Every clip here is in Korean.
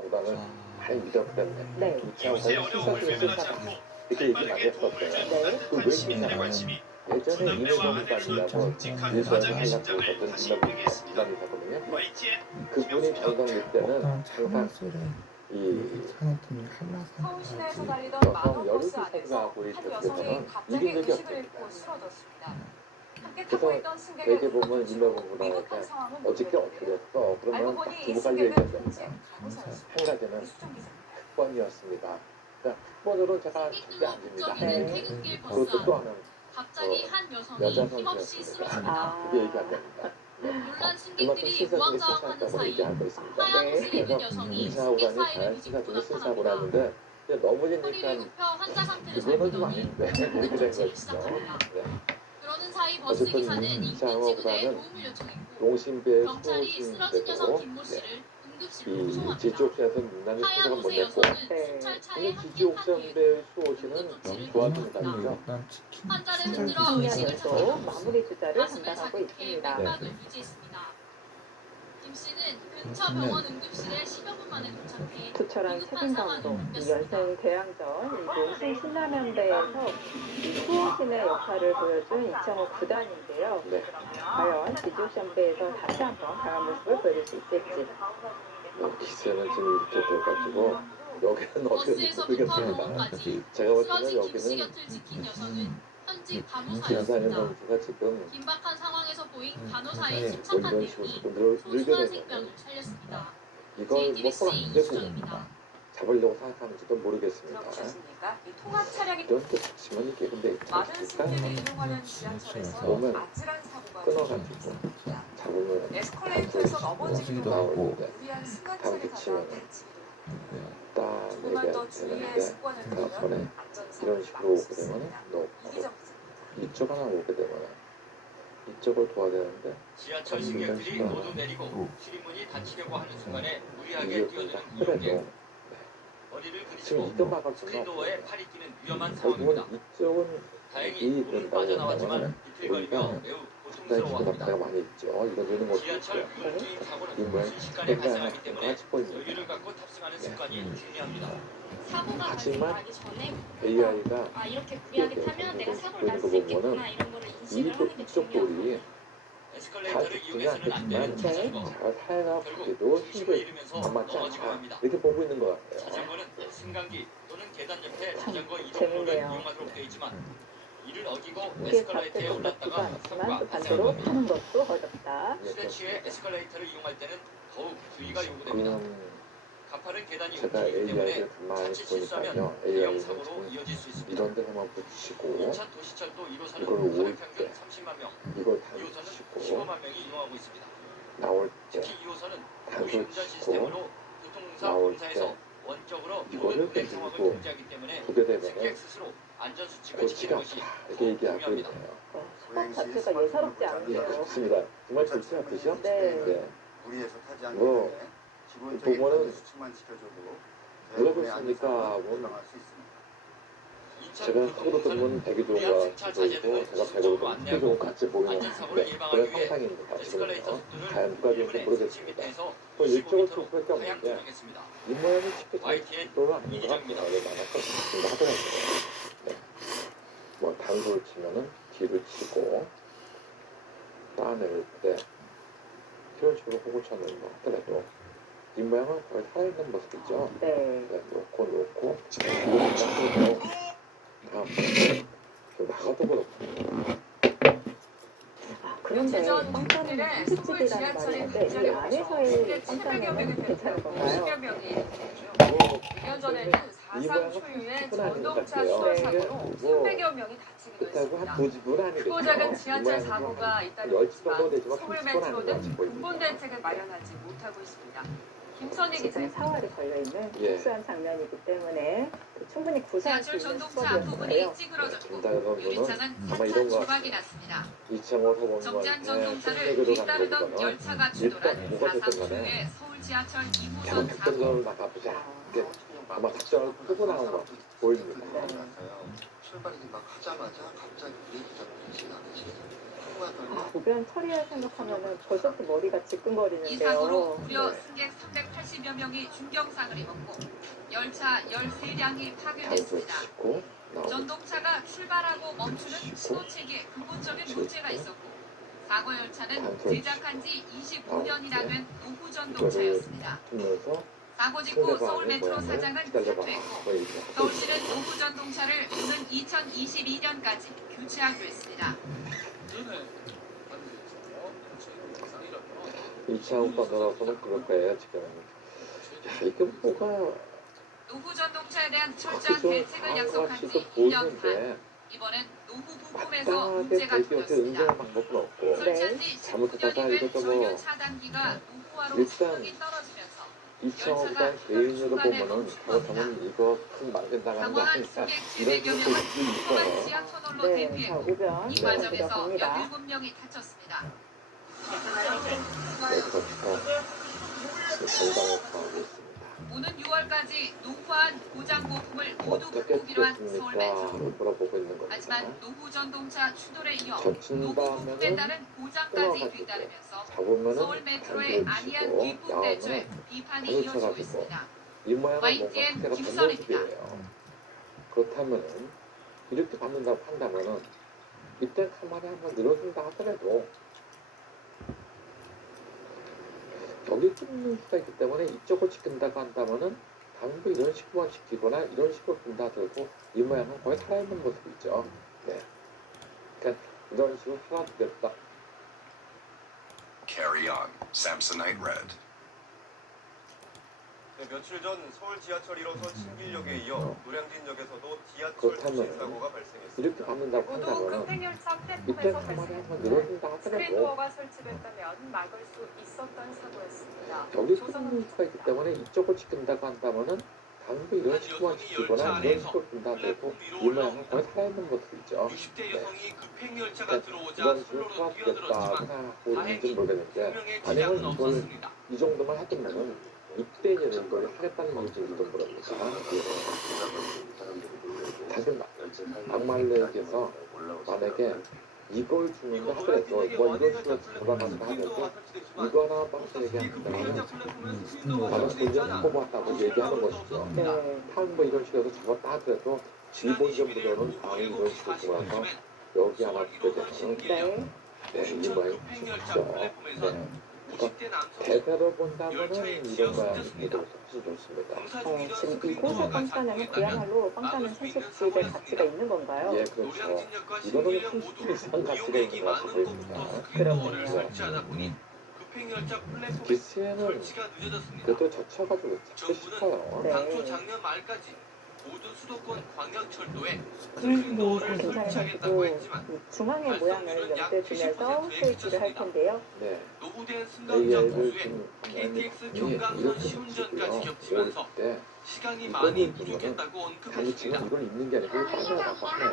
보다는 많이 믿었겠네. 네. 이차보다는 신사적인 신사다. 이렇게 얘기 많이 했었어요. 네. 그왜 신사냐면 예전에 이내정까지라고 일본에서 활약하고 있었던 인간이었거든요. 그분이 전성기 때는 항상 이 서울 시내에서 달리던 여성 만원 버스 12살 안에서 가구의 한 곁에서는 여성이 갑자기 이긴 적이 의식을 없습니다. 잃고 쓰러졌습니다. 함께 그래서 타고 있던 승객을 대개 보면 인명보다 위급한 상황은 어저께 어떻게 모르겠는데요. 됐어? 알고 그러면 보니 이 두 가지 승객은 얘기가 동시 됩니다. 간호사였습니다. 한 가지는 이수정 기자입니다. 특권이었습니다. 그러니까 특권으로 제가 절대 안 줍니다. 네. 그리고 또 하나는 갑자기 한 여자 여성이 힘없이 선수였습니다. 쓰러집니다. 그게 얘기 안 됩니다. 놀란 그만큼 승객들이 신사적인 우왕좌왕하는 신사였다고 사이 얘기하고 있습니다. 하얀 옷을 입은 그래서 여성이 이사오관이 승객 사이를 과연 뒤집고 신사적인 신사고 나타납니다. 하는데 이제 넘어지니까 허리를 굽혀 환자 상태를 그거는 좀 살피더니 아닌데 이렇게 된 응급조치를 거죠. 시작합니다. 네. 그러는 사이 버스 어쨌든 기사는 인근 이사오관은 지구대에 도움을 요청했고 동신배의 경찰이 쓰러진 여성 수호신인데도 김모 씨를 응급실로 이 후송합니다. 지지옥시에서 유난히 하얀 수사가 못 옷의 냈고 여성은 네. 순찰차에 이 합격한 뒤에도 지지옥시의 수호신은 응급조치를 도와준 계속합니다. 사람이죠. 환자를 흔들어 의식을 또 찾아내고 마무리 주자를 가슴을 담당하고 자극해 있습니다. 맥박을 유지했습니다. 김 씨는 근처 병원 응급실에 10여 분 만에 도착해 투철한 위급한 책임감도 상황을 이 느꼈습니다. 연생 대항전 농심 신라면대에서 이 수호신의 역할을 보여준 이창호 구단인데요. 네. 과연 지지옥션배에서 다시 한번 강한 모습을 보여줄 수 있을지. 기세는 지금 이렇게 돼가지고 여기는 어떻게 버스에서부터 모르겠습니다. 병원까지 제가 볼 때는 쓰러진 김 씨 여기는 곁을 지킨 여성은 현직 김상현 간호사였습니다. 선수가 지금 긴박한 상황에서 보인 간호사의 뭐 침착한 이런 대응이 식으로 늘게 소중한 되면 생명을 살렸습니다. 이걸 뭐 JTBC 손안 대고 이수정입니다. 잡으려고 생각하는지도 모르겠습니다. 들어보셨습니까? 이 통합 차량이 이런 게 붙이면 이게 근데 많은 잡힐까? 승객이 이동하는 지하철에서 오면 아찔한 사고가 끊어가지고 발생했습니다. 잡으면 에스컬레이터에서 넘어지기도 하고 나오는데 무리한 승강차를 당기 타다 치면은 다치기도 딱 조금만 더 내려야 주의의 되는데 습관을 다음번에 들이면 안전사고를 이런 식으로 막을 수 오게 되면 있습니다. 놓고 이기정 기자입니다. 이쪽 하나 오게 되면 이쪽을 도와야 되는데 지하철 승객들이 모두 내리고 출입문이 닫히려고 하는 순간에 무리하게 이게 뛰어드는 그래도 이용객. 머리를 지금 부딪히고 이거 막을 수는 스크린도어에 없어요. 팔이 끼는 위험한 상황입니다. 결국은 이쪽은 다행히 이 문은 된다고 빠져나왔지만 한다면 비틀거리며 우리가 매우 일단 기본 고통스러워합니다. 앞에가 많이 있죠. 이거 넣는 것도 지하철 있고요. 유흥주의 이 사고는 모양 순식간에 발생하기 때문에 같이 보입니다. 여유를 갖고 탑승하는 습관이 중요합니다. 사고가 하지만 발생하기 전에 AI가 이렇게 이렇게 무리하게 타면 내가 사고를 보이는 날 거 수 있겠구나 보면은 이런 거를 인식을 이쪽 하는 게 이쪽 중요합니다. 돌이 에스컬레이터를 잘 이용해서는 안 되는 듣지는 자전거. 잘 살아가기도 결국 중심을 힘들 잃으면서 안 맞지 넘어지고 않다. 합니다. 이렇게 보고 있는 것 같아요. 자전거는 승강기 또는 계단 옆에 참 자전거 이동로를 재밌네요. 이용하도록 되어 있지만 이를 어기고 이게 에스컬레이터에 잡힐 것 같지도 올랐다가 않지만 사고가 또 반대로 발생합니다. 타는 것도 어렵다. 술에 취해 에스컬레이터를 이용할 때는 더욱 주의가 요구됩니다. 지금 가파른 계단이 제가 움직이기 때문에 AI를 가만히 자칫 보니까요. 실수하면 대형 AI는 사고로 지금 이어질 수 있습니다. 이런 데서만 붙이고 2차 도시철도 1호선은 이걸 하루 올 평균 때 30만 명, 이걸 2호선은 단수치고 15만 명이 이용하고 있습니다. 나올 때 특히 2호선은 단수 무인운전 치고 시스템으로 교통공사 나올 본사에서 때 원격으로 모든 이거를 운행 상황을 가지고 통제하기 때문에 보게 되면 승객 스스로 안전수칙을 지키는 고치가 것이 없다 이렇게 더욱 얘기하고 중요합니다. 있네요. 수법 자체가 예사롭지 예, 않네요. 좋습니다. 정말 좋지 않으시죠? 네. 네. 무리해서 타지 않기 뭐, 때문에 기본적인 보면은 안전 수칙만 지켜줘도 물어보십니까? 보장할 수 있습니다. 제가 속으로 들으면 되게 좋은 것 같이 보이고 제가 배우로 들으면 되게 좋은 것 같이 보이는 안전사고를 네, 예방하기 그런 위해 상상입니다. 에스컬레이터 지금요. 속도를 과연 누가 좋을지 1분에 모르겠습니다. 30m에서 또 이쪽을 25m로 볼 수밖에 하향 없는데 조정했습니다. 이 모양이 쉽게 YTN 속도가 아닌 것 이기정입니다. 같아요. 많았던 하더라고요. 네. 뭐 단수를 치면은 뒤를 치고 따낼 때 이런 식으로 호구 쳐는 거 하더라도 이 모양은 거의 살아있는 모습이죠. 네. 네, 놓고 이거 다음 나가도 그렇고 그런데 대전 빵가루는 국민들의 김치찌개라는 서울 말이 지하철에 있는데 빗자리 이 와서 안에서의 승객 700여 빵가루는 명이 괜찮은 되는 건가요? 50여 명이 되는데요. 뭐 2년 전에는 이 4.3 모양은 초유의 충분한 것 전동차 같아요. 추월 네. 사고로 뭐 300여 명이 다치기도 그렇다고 한 했습니다. 두 집은 아니겠죠. 크고 작은 이 지하철 모양은 사고가 한 잇따르고 10집 정도 있지만 되지만 서울 30건 메트로는 아닌 것 같이 근본 보입니다. 대책을 마련하지 못하고 있습니다. 김선희 지금 기자입니다. 사활이 걸려있는 예. 특수한 장면이기 때문에 충분히 구사할 수 지하철 있는 전동차 수법이었는데요. 부분이 찌그러졌고 김다현 선수는 유리창은 아마 이런 한참 거 조각이 났습니다. 이창호 정지한 소방관의 전동차를 생맥으로 가는 뒤따르던 것보다는 열차가 일단 추돌한 뭐가 4.3 됐든 간에 초유의 서울 지하철 2호선 잘못했던 사고. 걸 나가보자. 이게 아마 작전을 끄고 나온 것 보입니다. 출발이 막 하자마자 갑자기 브레이크 잡히지 않으시겠어요? 주변 처리를 생각하면은 벌써부터 머리가 이 지끈거리는데요. 사고로 무려 네. 승객 380여 명이 중경상을 입었고 열차 13량이 단수 파괴됐습니다. 치고 나오고 전동차가 출발하고 멈추는 신호체계에 근본적인 문제가 있었고 사고 열차는 제작한 지 25년이나 된 노후 전동차였습니다. 하면서 사고 직후 서울 상대방의 메트로 모양을 사장은 기다려봐. 사퇴했고 뭐 이렇게 하고 서울시는 노후 전동차를 오는 2022년까지 교체하기로 했습니다. 2차 오빠들어서는 그럴 거예요 지금. 야, 이게 뭐가 노후 전동차에 대한 철저한 그저 대책을 약속한 지 같이도 1년 반. 보이는데 이번엔 노후 부품에서 마땅하게 문제가 대기업에 터졌습니다. 응대할 방법은 없고 설치한 지 잘못하다가 19년이 된 이것도 전류 뭐 차단기가 노후화로 일단 성능이 떨어지면서 2차 열차가 오빠 개인으로 중간에 보면은 멈춘 잘못하면 이거 큰 망신 당하는 거 당황한 아니까 승객 이런 700여 것도 명은 있어요. 평범한 지하 터널로 네, 대피했고 우변 이 네. 과정에서 들어갑니다. 17명이 다쳤습니다. 여기서부터 전방에 가고 있습니다. 오는 6월까지 노후한 고장 부품을 모두 어떻게 바꾸기로 한 됐습니까? 서울메트로. 물어보고 있는 겁니다. 하지만 노후 전동차 추돌에 이어 젖힌 노후 부품에 다음에는 따른 고장까지 끊어가지고 뒤따르면서 잡으면은 서울 메트로의 단수를 안이한 치고 뒷부 대처에 나오면 비판이 단수 이어지고 쳐가지고 있습니다. 이 모양은 뭔가 YTN 상태가 김설입니다. 전모습이에요. 그렇다면은 이렇게 받는다고 한다면은 이때 가만히 한번 늘어진다 하더라도 여기 끊는 수가 있기 때문에 이쪽을 지킨다고 한다면은 당부 이런 식으로만 지키거나 이런 식으로 끈다 하더라도 이 모양은 거의 살아있는 모습이죠. 네. 그러니까 이런 식으로 살아주겠다. Carry on. Samsonite Red. 네, 며칠 전 서울 지하철 1호선 신길역에 이어 노량진역에서도 지하철 그렇다면 추진 사고가 발생했습니다. 이렇게 받는다고 모두 한다면은 급행열차 이때 플랫폼에서 가만히 한번 발생했고 늘어진다 하더라도 스크린도어가 설치됐다면 막을 수 있었던 사고였습니다. 여기 조선은 끊는 수가 있기 때문에 이쪽을 지킨다고 한다면은 당부 이런 식으로만 지키거나 이런 식으로 끈다 하더라도 이 모양은 거의 살아있는 모습이죠. 60대 네. 여성이 급행열차가 들어오자 이런 식으로 선로로 살아주겠다 뛰어들었지만 생각하고 있는지 다행히 모르겠는데 생명의 아니면 지장은 이걸 없었습니다. 이 정도만 했으면은 이때 이제 이걸 하겠다는 얘기인지도 모릅니다. 사실 막말레에서 만약에 이걸 주는데 하더라도 뭐 이런 식으로 돌아간다 하더라도 이거 하나 박스 얘기하면 나는 본전 뽑았다고 얘기하는 것이죠. 네. 뭐 이런 식으로 잡았다 하더라도 기본적으로는 방이 이런 식으로 들어와서 여기 하나 두게 되면 네. 이 모양이 좋죠. 네. 대대로 본다면은 이런 모양이 되도록 좋습니다. 지금 이곳의 빵따는 그야말로 빵따는 채식집의 가치가 있는 건가요? 예, 그렇죠. 이거는 30분 이상 가치가 있는 것 같아 보입니다. 그러네요. 급행열차 플랫폼 기스에는 설치가 늦어졌습니다. 그래도 젖혀가지고 찾기 싶어요. 네. 당초 작년 말까지 모두 수도권 광역철도에 뭐 스크린도어를 괜찮아가지고 설치하겠다고 했지만 이 중앙의 모양을 염두에 두면서 스테이지를 할 텐데요. 네. 노후된 승강장 AI를 보수에 좀 KTX 많이 경강선 이렇게 시운전까지 붙이고요. 겹치면서 올 때 시간이 이거는 많이 보면은 부족했다고 아니 언급했습니다. 지금 이걸 입는 게 아니고 빠져나가고 하네요.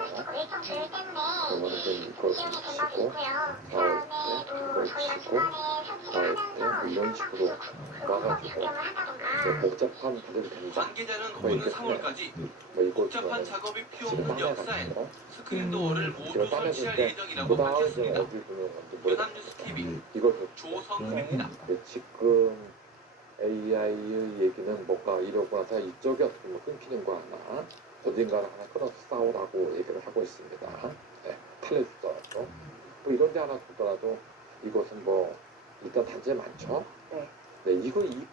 그러면은 좀 이걸 좀 치고 나올 때 이걸 치고 나올 때 이런 식으로 와가지고 복잡한 다들 된다. 관계자는 뭐 오는 이렇게 3월까지 뭐 이걸 복잡한 주면은 작업이 지금 피어오는 역사에 따내가지고 스크린도어를 모두 이걸 따내줄 설치할 때 예정이라고 그다음 이제 밝혔습니다. 어디 보는 건지 모르겠어요. 연합뉴스 TV 이걸 좀 조성흠입니다. 지금 AI의 얘기는 뭔가 이러고 나서 이쪽이 어떻게 뭐 끊기는 거 하나 어딘가를 하나 끊어서 싸우라고 얘기를 하고 있습니다. 네, 틀려주더라도 뭐 이런 데 하나 두더라도 이곳은 뭐 일단 단지 많죠. 네. 네, 이거 이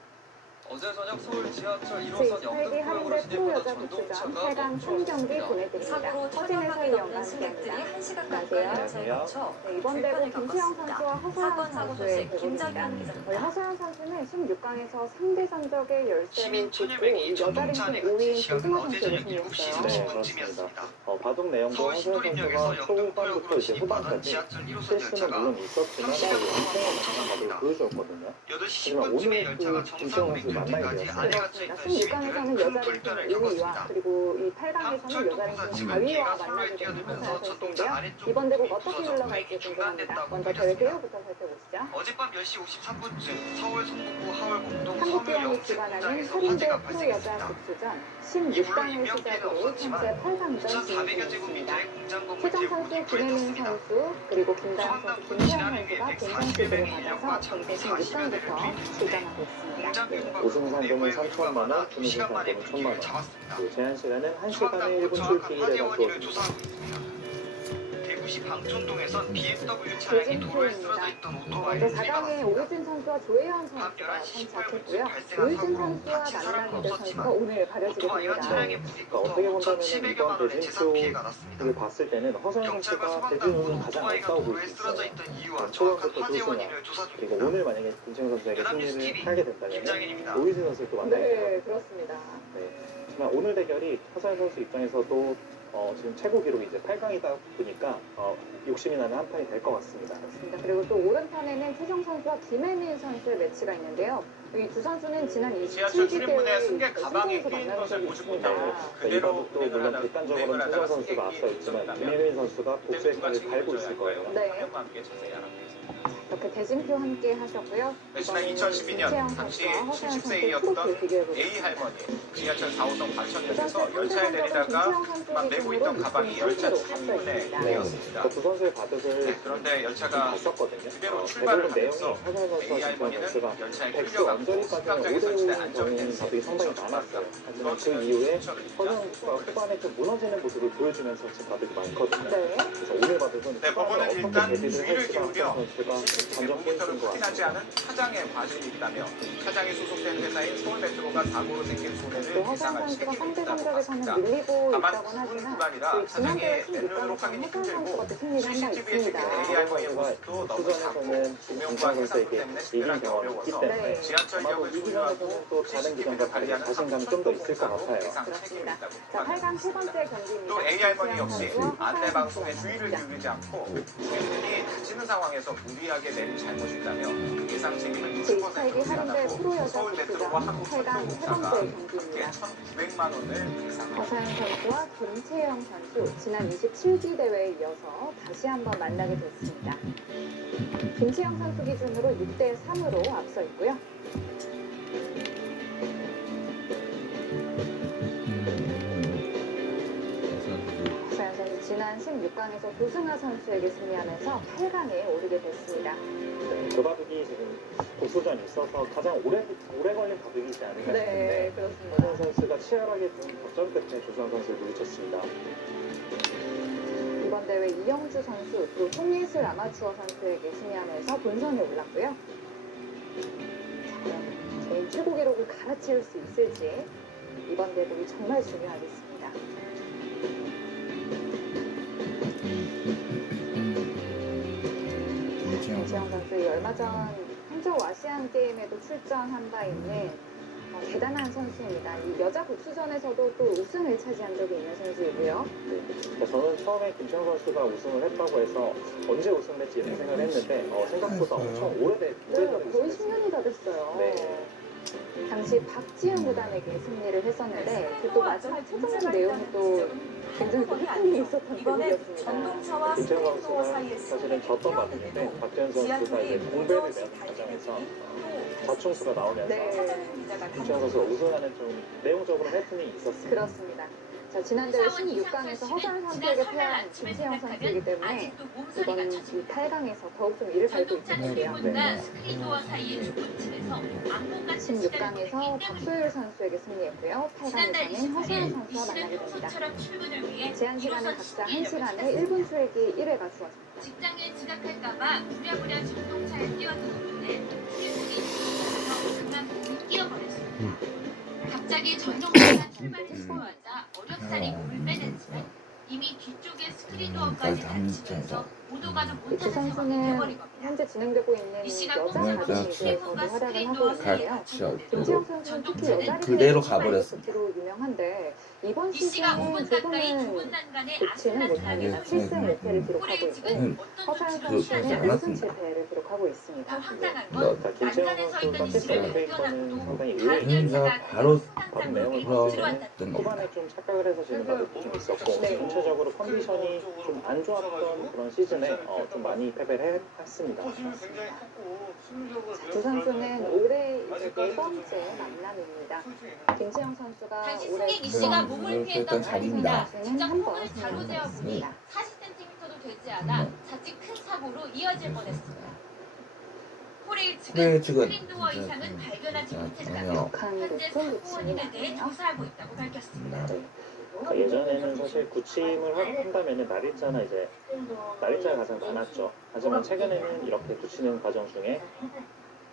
어제 저녁 서울 지하철 제28기 한국의 프로 여자 부추전 8강 총경기 보내드립니다. 사고로 허진에서 철벽하게 이어간 넘는 승객들이 시간입니다. 1시간 안녕하세요. 가까이 열차에 거쳐 네, 이번 대회 불편을 김치영 겪었습니다. 선수와 허서연 사건 사고 선수의 소식 대결입니다. 김정현 기자입니다. 저희 허서연 선수는 16강에서 상대 선적의 열세를 시민 딛고 1000여명이 여자 전동차 안에 랭킹 5위인 갇힌 시각은 조승호 어제 선수를 저녁 7시 승리했어요. 30분쯤이었습니다. 바둑 내용도 서울 허서연 신도림역에서 선수가 초반부터 영등포역으로 이제 진입하던 후반까지 지하철 1호선 실수는 열차가 물론 있었지만 3시간 동안 우승을 멈춰섰습니다. 바둑을 보여줬거든요. 8시 하지만 10분쯤에 오늘 열차가 그 정상 김정은 선수 만나게 까지 되었어요. 안에 갇혀 있던 16강에서는 시민들은 큰 여자 불편을 랭킹 5위와 겪었습니다. 그리고 이 8강에서는 여자 랭킹 4위와 만나게 되는 허사연 선수인데요. 이번 대국 어떻게 흘러갈지 궁금합니다. 먼저 대회 개요부터 살펴보시죠. 어젯밤 10시 53분쯤 서울 성북구 하월곡동 한국기원이 주관하는 서린대 화재가 프로여자 발생했습니다. 복수전 이 물론 16강을 인명피해는 시작으로 없었지만 현재 8강전 9,400여 진행중입니다. 제곱미터의 공장 건물 최정 대부분이 선수, 불에 김혜민 떴습니다. 선수, 그리고 김다영 선수, 소방당국은 김혜영 지난해 선수가 140여 본선 명의 지도를 인력과 받아서 장비 전체 40여 대를 16강부터 투입했습니다. 출전하고 있습니다. 공장 비용과 우승 그룹 상금은 내부의 의료가 3천만 원, 많아 준우승 2시간 만에 상금은 1,000만 불길을 원. 잡았습니다. 그 제한 시간은 1시간에 소방당국은 1분 정확한 출기를 화재 원인을 갖고 조사하고 있습니다. 대구시 방촌동에선 BMW 차량이 도로에 쓰러져 있던 먼저 오토바이를 4강에 들이받았습니다. 오유진 선수와 조혜연 밤 선수가 11시 18분쯤 참석했고요. 발생한 오유진 사고로 선수와 다친 사람은 만나게 될 선수가 없었지만 오늘 가려지게 오토바이와 됩니다. 차량에 그러니까 부딪혀서 어떻게 보면은 5,700여만 이번 원의 재산 피해가 대진표를 났습니다. 봤을 때는 허서연 경찰과 선수가 소방당국은 대진우는 가장 오토바이가 없다고 볼 도로에 수 쓰러져 있어요. 있던 이유와 초반부터 정확한 화재 조승현, 원인을 조사 그리고 중입니다. 오늘 만약에 김채영 선수에게 연합뉴스 승리를 TV 하게 된다면 김장현입니다. 오유진 선수를 또 만나게 돼요. 네, 그렇습니다. 네. 하지만 오늘 대결이 허서연 선수 입장에서도 지금 최고 기록이 이제 8강이다 보니까 욕심이 나는 한 판이 될 것 같습니다. 그렇습니다. 그리고 또 오른편에는 최정 선수와 김혜민 선수의 매치가 있는데요. 이 두 선수는 지난 지하철 27기 출입문에 대회 승객 가방이 결승전에서 끼인 만난 것을 적이 보시고 있습니다. 그대로 이번도 또 물론 운행을 객관적으로는 최정 하다가 선수가 앞서 승객이 있지만 있었다면 김혜민 선수가 복수의 누가 칼을 갈고 있을 책임져야 거예요. 할까요? 네. 화면과 함께 자세히 알아보겠습니다. 이렇게 대진표 함께 하셨고요. 지난 이번에는 2012년 김채영 당시 선수와 허서연 선수 70세이었던 프로필 비교해보겠습니다. A 할머니 지하철 4호선 두 과천역에서 번째 열차에 상대 내리다가 김채영 선수 막 메고 있던 기준으로 가방이 열차 6분 창문에 앞서 네. 끼었습니다. 그 두 선수의 바둑을 네, 그런데 열차가 봤었거든요. 그대로 출발을 대부분 내용이 하면서 허서연 선수와 A 김채영 할머니는 선수가 열차에 100수 끌려가고 언저리까지는 승강장에 5대5인 설치된 경우는 안전펜스 바둑이 상당히 많았어요. 하지만 그 이후에 허서연 선수가 후반에 좀 무너지는 모습을 보여주면서 지금 바둑이 많거든요. 네. 그래서 오늘 바둑은 네, 법원은 어떻게 일단 대비를 귀를 할지가 기울여 선수가 완전 70km를 포인트인 것 확인하지 같습니다. 않은 차장의 과실이 있다며 차장이 소속된 회사인 서울메트로가 사고로 생긴 또 손해를 허서연 배상할 선수가 책임이 상대 있다고 성적에서는 봤습니다. 밀리고 다만 있다곤 구분 하지만 구간이라 그 지난 대회 차장의 맨눈으로 16강에서는 확인이 허서연 힘들고 선수가 또 승리를 한 바 CCTV에 찍힌 있습니다. A 할머니의 모습도 너무 작고 후전에서는 조명과 김채영 해상도 선수에게 때문에 이긴 식별하기 경험이 있기 어려워서 때문에 네. 지하철역을 아마도 이 소유하고 기간에서는 또 다른 기관과 CCTV를 다르게 관리하는 자신감이 좀 더 있을 것 같아요. 배상 책임이 그렇습니다. 있다고 자, 8강 세 번째 경기입니다. 또 A 할머니 김채영 역시 선수와 안내 허서연 방송에 선수가 주의를 만납니다. 기울이지 않고 승객들이 다치는 상황에서 무리하게 내린 잘못이다며 배상 책임을 제2차기 60% 하른대 부담하고 프로여자 서울 메트로와 복수전 한국 8강 세 철도공사가 번째 각각 경기입니다. 1,900만 원을 배상하고 허서연 선수와 김채영 선수 지난 27기 대회에 이어서 다시 한번 만나게 됐습니다. 김채영 선수 기준으로 6대 3으로 앞서 있고요. 허서연 선수 지난 16강에서 조승아 선수에게 승리하면서 8강에 오르게 됐습니다. 네, 그 바둑이 지금 복수전이 있어서 가장 오래 걸린 바둑이지 않을까 네, 싶은데 그렇습니다. 허서연 선수가 치열하게 좀 접전 끝에 조수환 선수를 물리쳤습니다. 이번 대회 이영주 선수 그리고 송예슬 아마추어 선수에게 승리하면서 본선에 올랐고요. 자, 과연 개인 최고 기록을 갈아치울 수 있을지 이번 대회이 정말 중요하겠습니다. 김지영 선수 얼마 전 항저우 아시안 게임에도 출전한 바 있는 대단한 선수입니다. 이 여자 복수전에서도 또 우승을 차지한 적이 있는 선수이고요. 네, 저는 처음에 김채영 선수가 우승을 했다고 해서 언제 우승했지 이런 생각을 했는데 생각보다 엄청 네, 오래전에 거의 우승했습니다. 10년이 다 됐어요. 네. 당시 박지훈 구단에게 승리를 했었는데 그 또 마지막 최종전 내용이 또 굉장히 또 흥미 있었던 대국이었습니다. 전동차와 김채영 스크린도어 선수가 사이에 사실은 졌던 바둑인데 박지현 선수가 이제 공배를 내는 과정에서 자충수가 나오면서 네, 김채영 선수가 우승하는 좀 내용적으로 해프닝이 있었습니다. 그렇습니다. 자, 지난 대회 16강에서 허서연 선수에게 패한 김채영 선수이기 때문에 이번 이 8강에서 더욱 좀 이를 갈고 전동차 있겠는데요. 출입문과 스크린도어 사이의 좁은 앞목 같은 시간을 16강에서 박소율 선수에게 승리했고요. 지난달 8강에서는 허서연 24일 선수와 이씨는 만나게 됩니다. 평소처럼 출근을 위해 제한 시간은 1호선 각자 신길역을 1시간에 찾았습니다. 1분 수액이 1회가 주어집니다. 직장에 지각할까봐 부랴부랴 전동차에 뛰었던 덕분에 휴게소에 그만 몸이 끼어버렸습니다. 갑자기 전동차가 출발을 시도하자 어렵사리 몸을 빼냈지만 이미 뒤쪽에 스크린도어까지 닫히면서 오도 가도 이 두 못하는 상황이 선수는 돼버린 겁니다. 현재 진행되고 있는 이 씨가 여자 꼼짝없이 가든 리그에서도 스크린과 활약을 스크린 하고 도어스에 있는데요. 갇혔는데도 김지영 선수는 특히 여자 그대로 리그에서 가버렸습니다. 로 유명한데 이번 이 씨가 시즌은 5분 가까이 두 조금은 분 단간에 좋지는 못하는 아슬아슬하게 7승 5패를 기록하고 코리의 있고 측은 어떤 허사연 조치도 취하지 선수는 않았습니다. 5승 7패를 기록하고 있습니다. 더 황당한 자, 건 김채영 난간에 서 있던 이 선수가 씨를 패스를 발견하고도 상당히 다른 의외인 열차가 바로 순간상으로 내용을 밀고 봤을 들어왔다. 된 겁니다. 초반에 좀 착각을 해서 지는 바도 좀 있었고 네. 전체적으로 컨디션이 좀 안 좋았던 그런 시즌에 좀 많이 패배를 했습니다. 굉장히 컸고 승률적으로 두 선수는 올해 이제 네 번째 만남입니다. 김채영 선수가 당시 올해 승객 이 씨가 몸을 피했던 자리입니다. 자리입니다. 직접 한 폼을 번 가로재어 보니 40cm도 되지 않아 자칫 큰 사고로 이어질 뻔했습니다. 코레일 측은 스크린도어 이상은 발견하지 못했다며 북한 현재 높은 사고 원인에 대해 부침이네요. 조사하고 있다고 밝혔습니다. 예전에는 사실 구침을 한다면은 날일자나 이제 날일자가 가장 많았죠. 하지만 최근에는 이렇게 붙이는 과정 중에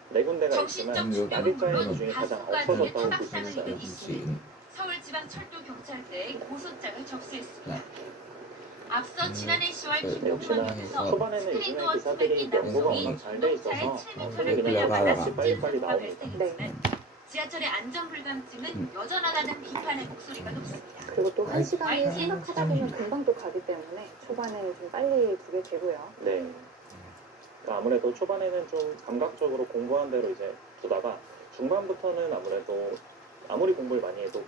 네 군데가 있지만 정신적 질병은 날일자의 물론 그 중에 가장 다수가 중에 없어졌다고 볼 수 타박상을 있어요. 입은 이 씨는 서울지방철도경찰대에 고소장을 접수했습니다. 앞서 지난해 10월 역시나 김포공항에서 초반에는 요즘에 스크린도어 기사들이 스펙인 연구가 남성이 워낙 잘 돼 있어서 자동차의 7m를 그냥 뛰어받아 같이 빨리빨리 사고가 나옵니다. 발생했지만 지하철의 안전불감증은 여전하다는 비판의 목소리가 높습니다. 그리고 또 한 시간이 YTN 생각하다 보면 금방 또 가기 때문에 초반에는 좀 빨리 두게 되고요. 네. 그러니까 아무래도 초반에는 좀 감각적으로 공부한 대로 이제 두다가 중반부터는 아무래도 아무리 공부를 많이 해도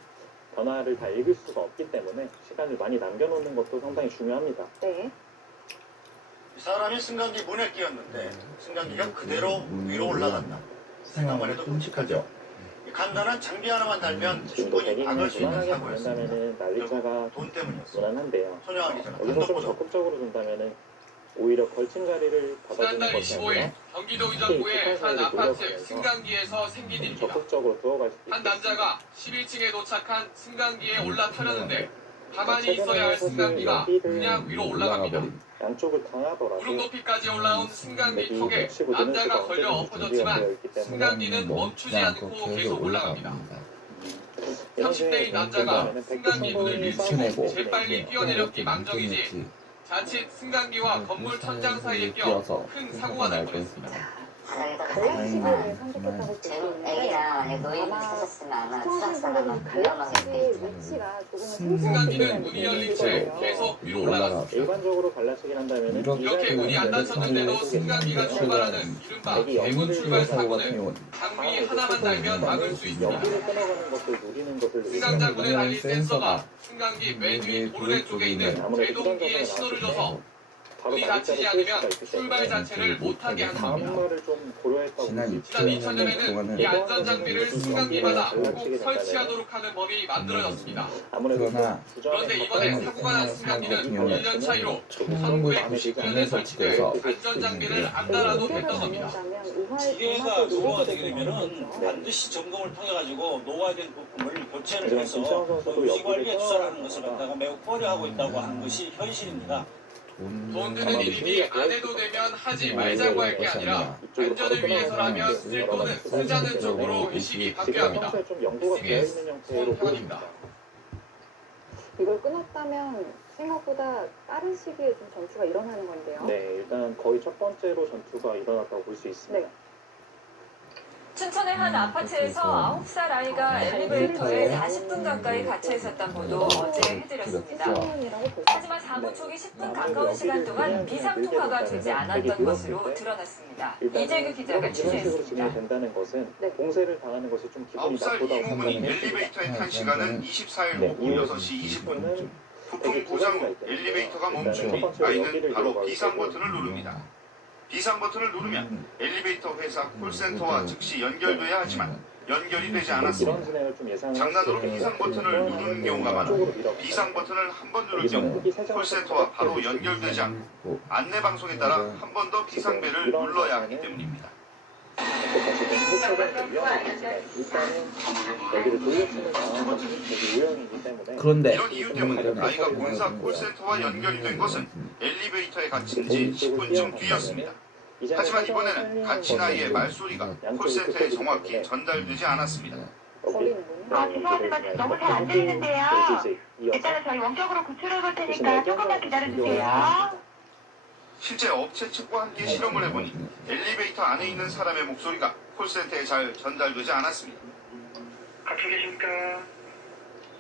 변화를 다 읽을 수가 없기 때문에 시간을 많이 남겨놓는 것도 상당히 중요합니다. 네. 사람이 승강기 문에 끼었는데 승강기가 그대로 위로 올라간다. 생각만 해도 끔찍하죠. 간단한 장비 하나만 달면 지금도 충분히 막을 대기는 수 있는 무난하게 사고였습니다. 가는다면은 날리차가 돈 때문이었어. 무난한데요. 소녀하기 전에 여기서 좀 단독보조. 적극적으로 둔다면은 오히려 걸침자리를 받아주는 지난달 것이 25일 아니라 경기도 특히 의정부의 북한 한 사회를 아파트 돌려보면서 승강기에서 생긴 일입니다. 적극적으로 들어갈 수도 한 있겠습니다. 남자가 11층에 도착한 승강기에 올라타려는데 그러니까 가만히 있어야 할 사실 승강기가 여기를 그냥 위로 올라갑니다. 양쪽을 강하더라도 무릎 높이까지 올라온 승강기 여기 턱에 놓치고 드는 수가 남자가 걸려 언제든지 준비가 되어 엎어졌지만 있기 때문에 승강기는 멈추지 않고 계속 올라갑니다. 30대의 남자가 승강기 문을 밀치고 재빨리 뛰어내렸기 망정이지 자칫 승강기와 건물 천장 사이에 껴 큰 사고가 날 뻔했습니다. 갈라치기를 선택했다고 볼 수 있는데 아마 시청자분들은 갈라치기의 위치가 조금은 승강기는 문이 열린 채 계속 위로 올라갔습니다. 일반적으로 갈라치기를 한다면은 이렇게 문이 안 닫혔는데도 승강기가 출발하는 이른바 대문 출발 사고는 장비 하나만 달면 막을 수 있습니다. 연기를 끊어가는 것을 누리는 것을 승강장군에 달린 센서가 승강기 맨 위 도르래 쪽에 있는 제동기에 신호를 줘서 문이 닫히지 않으면 출발 자체를 못하게 하는 겁니다. 다음말을 좀 고려했다고 지난 지난 2000년에는 이 안전장비를 승강기마다 꼭 설치하도록 하는 법이 만들어졌습니다. 아무래도 그러나 그런데 이번에 사고가 난 승강기는 1년 차이로 1990년에 설치돼 안전장비를 안 달아도 했던 겁니다. 기계가 노후가 되게 되면은 반드시 점검을 통해 가지고 노후화된 부품을 교체를 해서 유지관리에 투자하는 것을 갖다가 매우 꺼려하고 있다고 하는 것이 현실입니다. 돈 드는 일이니 안 해도 되면 하지 말자고 할 게 아니라 안전을 위해서라면 쓸 돈은 쓰자는 쪽으로 의식이 바뀌어야 합니다. 좀 연구가 되어 있는 형태로 보입니다. 이걸 끊었다면 생각보다 빠른 시기에 좀 전투가 일어나는 건데요. 네, 일단 거의 첫 번째로 전투가 일어났다고 볼 수 있습니다. 네. 춘천의 한 아파트에서 9살 아이가 엘리베이터에 40분 가까이 갇혀 있었던 보도 어제 해드렸습니다. 하지만 사고 초기 10분 가까운 시간 동안 비상통화가 되지 않았던 것으로 드러났습니다. 이재규 기자가 이런 식으로 진행이 취재했습니다. 된다는 것은 공세를 당하는 것이 좀 기분이 9살 나쁘다고 이모군이 생각했습니다. 엘리베이터에 탄 시간은 24일 오후 6시 20분. 부품 고장 후 엘리베이터가 멈춘 뒤 아이는 바로 비상 버튼을 누릅니다. 비상 버튼을 누르면 엘리베이터 회사 콜센터와 즉시 연결돼야 하지만 연결이 되지 않았습니다. 이런 진행을 좀 예상을 장난으로 했을 때 비상 버튼을 누르는 경우가 많아 비상 버튼을 한 번 누를 경우 콜센터와 바로 연결되지 않고 안내 방송에 따라 한 번 더 비상벨을 눌러야 하기 때문입니다. 일단은 여기를 돌려치는 상황은 되게 우연이기 때문에 그런데 이런 이유 때문에 아이가 본사 콜센터와 연결이 된 것은 엘리베이터에 갇힌 지 10분쯤 뒤였습니다. 하지만 이번에는 갇힌 아이의 말소리가 콜센터에 정확히 전달되지 않았습니다. 죄송하지만 너무 잘 안 들리는데요. 일단은 저희 원격으로 구출해 볼 테니까 조금만 기다려주세요. 실제 업체 측과 함께 실험을 해보니 엘리베이터 안에 있는 사람의 목소리가 콜센터에 잘 전달되지 않았습니다. 갖고 계십니까?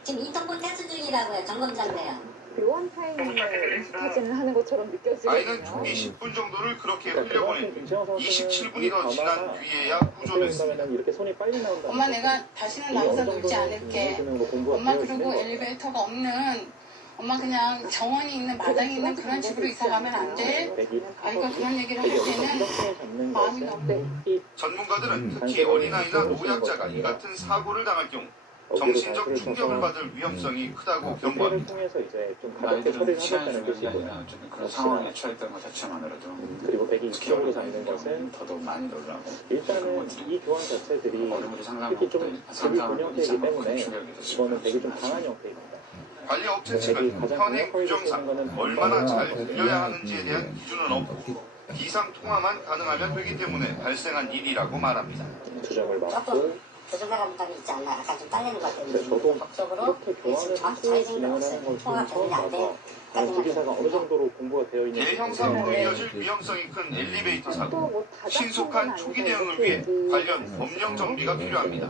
지금 인터폰 테스트 중이라고요. 점검장이에요. 묘한 타이밍을 음식 사진을 하는 것처럼 아이는 느껴지거든요. 총기 10분 정도를 그렇게 그러니까 흘려보낸 뒤 김채영 선수는 27분이 더 지난 뒤에야 구조됐습니다. 이렇게 손이 빨리 나온다. 엄마 내가 다시는 나가서 놀지 않을게. 엄마 그리고 엘리베이터가 없는 엄마 그냥 정원이 있는 마당이 있는 그런 집으로 이사 가면 안 돼? 아이고 그런 얘기를 할 때는 마음이 너무 전문가들은 특히 어린아이나 노약자가 이 같은 사고를 당할 경우 정신적 충격을 받을 위험성이 크다고 경고합니다. 통해서 이제 좀 가볍게 처리를 하겠다는 뜻이고요. 그런 상황에 처했던 것 자체만으로도 그리고 백이 특히 이쪽으로 어린 잡는 것은 더더욱 많이 놀라고 일단은 이 교환 자체들이 어른들이 특히 좀 상상을 형태이기 때문에 충격이 됐을 이거는 되게 좀 거예요. 강한 형태입니다. 관리업체 측은 현행 규정상 얼마나 잘 들려야 하는지에 대한 기준은 없고 비상 통화만 가능하면 되기 때문에 발생한 일이라고 말합니다. 주정을 맡고 부족한 감각이 있지 않나. 약간 좀 딸리는 것 같아요. 근데 저도 법적으로 이렇게 교환을 정확히 진행을 하는 걸 처음 통화가 되는지 안 봐서 기기사가 어느 정도로 공부가 되어 있는지 대형 사고로 이어질 위험성이 큰 엘리베이터 사고 신속한 초기 대응을 위해 관련 법령 정비가 필요합니다.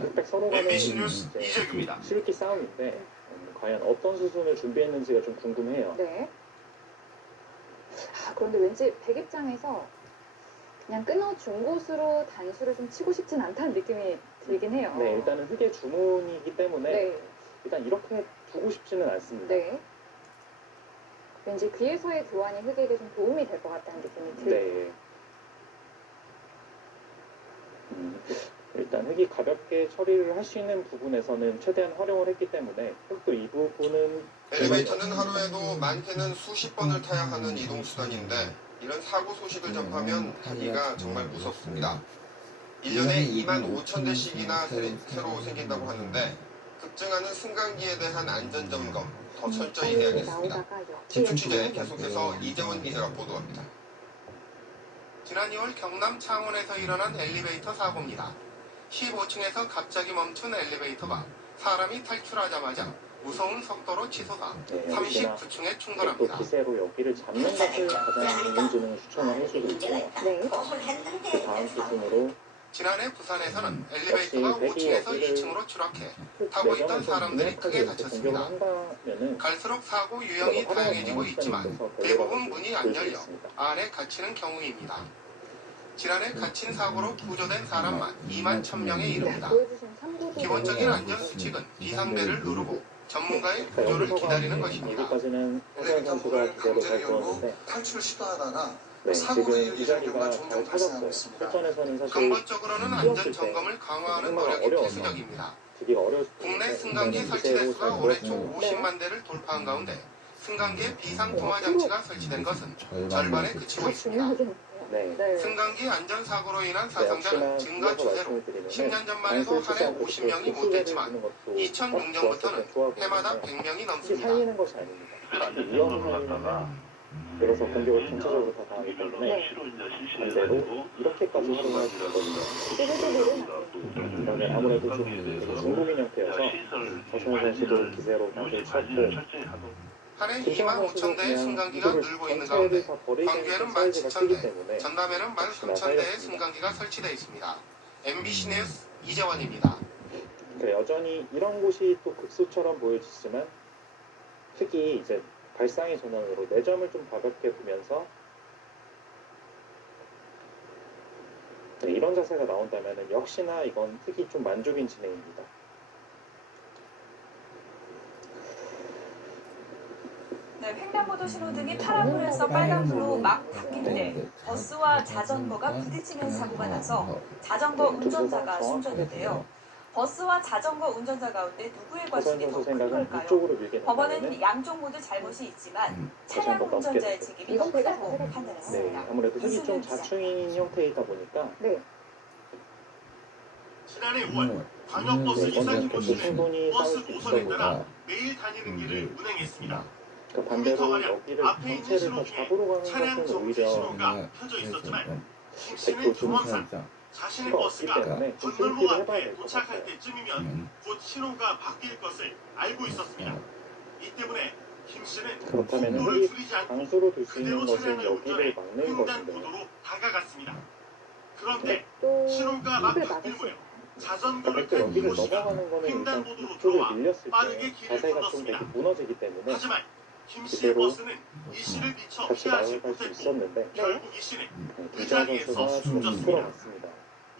MBC 뉴스 이재규입니다. 실기 싸움인데 과연 어떤 수순을 준비했는지가 좀 궁금해요. 네. 그런데 왠지 백 입장에서 그냥 끊어준 곳으로 단수를 좀 치고 싶진 않다는 느낌이 들긴 해요. 네, 일단은 흑의 주문이기 때문에 네. 일단 이렇게 두고 싶지는 않습니다. 네. 왠지 귀에서의 교환이 흑에게 좀 도움이 될 것 같다는 느낌이 들고. 네. 일단 흑이 가볍게 처리를 할 수 있는 부분에서는 최대한 활용을 했기 때문에 흑도 이 부분은 엘리베이터는 하루에도 많게는 수십 번을 타야 하는 이동수단인데 이런 사고 소식을 접하면 하기가 정말 무섭습니다. 1년에 2만 5천 대씩이나 새로 생긴다고 하는데 급증하는 승강기에 대한 안전점검 더 철저히 해야겠습니다. 집중 취재 계속해서 이재원 기자가 보도합니다. 지난 2월 경남 창원에서 일어난 엘리베이터 사고입니다. 15층에서 갑자기 멈춘 엘리베이터가 사람이 탈출하자마자 무서운 속도로 치솟아 39층에 또 충돌합니다. 기세로 여기를 잡는 것을 가장 인공지능을 추천을 해주고 있고요. 그 다음 수순으로 지난해 부산에서는 엘리베이터가 5층에서 2층으로 추락해 타고 있던 사람들이 크게 다쳤습니다. 갈수록 사고 유형이 다양해지고 있지만 대부분 문이 안 열려 안에 갇히는 경우입니다. 지난해 갇힌 사고로 구조된 사람만 2만 1,000명에 이릅니다. 기본적인 안전수칙은 비상벨을 누르고 전문가의 구조를 기다리는 것입니다. 여기까지는 허선 선수가 기대로 잘 보았는데 탈출 시도하다가 지금 이 자리가 잘 찾았어요. 실전에서는 사실 근본적으로는 안전 점검을 강화하는 노력이 필수적입니다. 국내 승강기 설치 대수가 올해 초 50만 대를 돌파한 가운데 승강기에 비상 통화 장치가 설치된 것은 절반에 그치고 있습니다. 승강기 안전사고로 인한 사상자는 증가 추세로 10년 전만 해도 한 해 50명이 못 됐지만 2006년부터는 해마다 100명이 넘습니다. 살리는 것이 아닙니다. 위험을 살리는 그래서 공격을 전체적으로 다 당하기 때문에 반대로 이렇게까지 활용할 수 있거든요. 그러면 아무래도 좀 중국인 형태여서 허선 선수도 기세로 방식을 찾고 한해 2만 5천 대의 승강기가 늘고 있는 가운데 광주에는 17,000대, 전남에는 13,000대의 승강기가 설치되어 있습니다. MBC 뉴스 이재원입니다. 여전히 이런 곳이 또 극소처럼 보여지지만 특히 이제 발상의 전환으로 4점을 좀 가볍게 보면서 이런 자세가 나온다면 역시나 이건 특히 좀 만족인 진행입니다. 네, 횡단보도 신호등이 파란불에서 빨간불로 막 바뀔 때 버스와 자전거가 부딪히는 사고가 나서 자전거 운전자가 숨졌는데요. 버스와 자전거 운전자 가운데 누구의 과실이 더 큰 걸까요? 법원은 양쪽 모두 잘못이 있지만 차량 운전자의 책임이 더 크다고 판단했습니다. 아무래도 흑이 좀 자충인 형태이다 보니까 지난해 5월 광역버스 이사진 모씨는 버스 노선에 따라 매일 다니는 길을 운행했습니다. 반대로 여기를 전체를 다 잡으러 가는 것은 오히려 신호가 펴져 있었지만 김 씨는 경험상 자신의 버스가 건널목 앞에 도착할 때쯤이면 곧 신호가 바뀔 것을 알고 있었습니다. 이 때문에 김 씨는 그렇다면 속도를 흑이 줄이지 않고 방수로 둘 수 있는 그대로 것은 차량을 여기를 운전해 막는 횡단보도로 것인데 다가갔습니다. 그런데 또 신호가 막 흑을 바뀔 무렵 막았어요. 자전거를 백도 탄 여기를 이모 씨가 넘어가는 거는 일단 횡단보도로 이쪽을 들어와 밀렸을 빠르게 때 길을 자세가 좀 건넜습니다. 되게 무너지기 때문에 하지만 김 씨의 그대로 버스는 이 씨를 미처 같이 피하지 나아갈 수 못했고 있었는데 결국 이 씨는 그 김지현 자리에서 선수가 좀 숨졌습니다. 돌아갔습니다.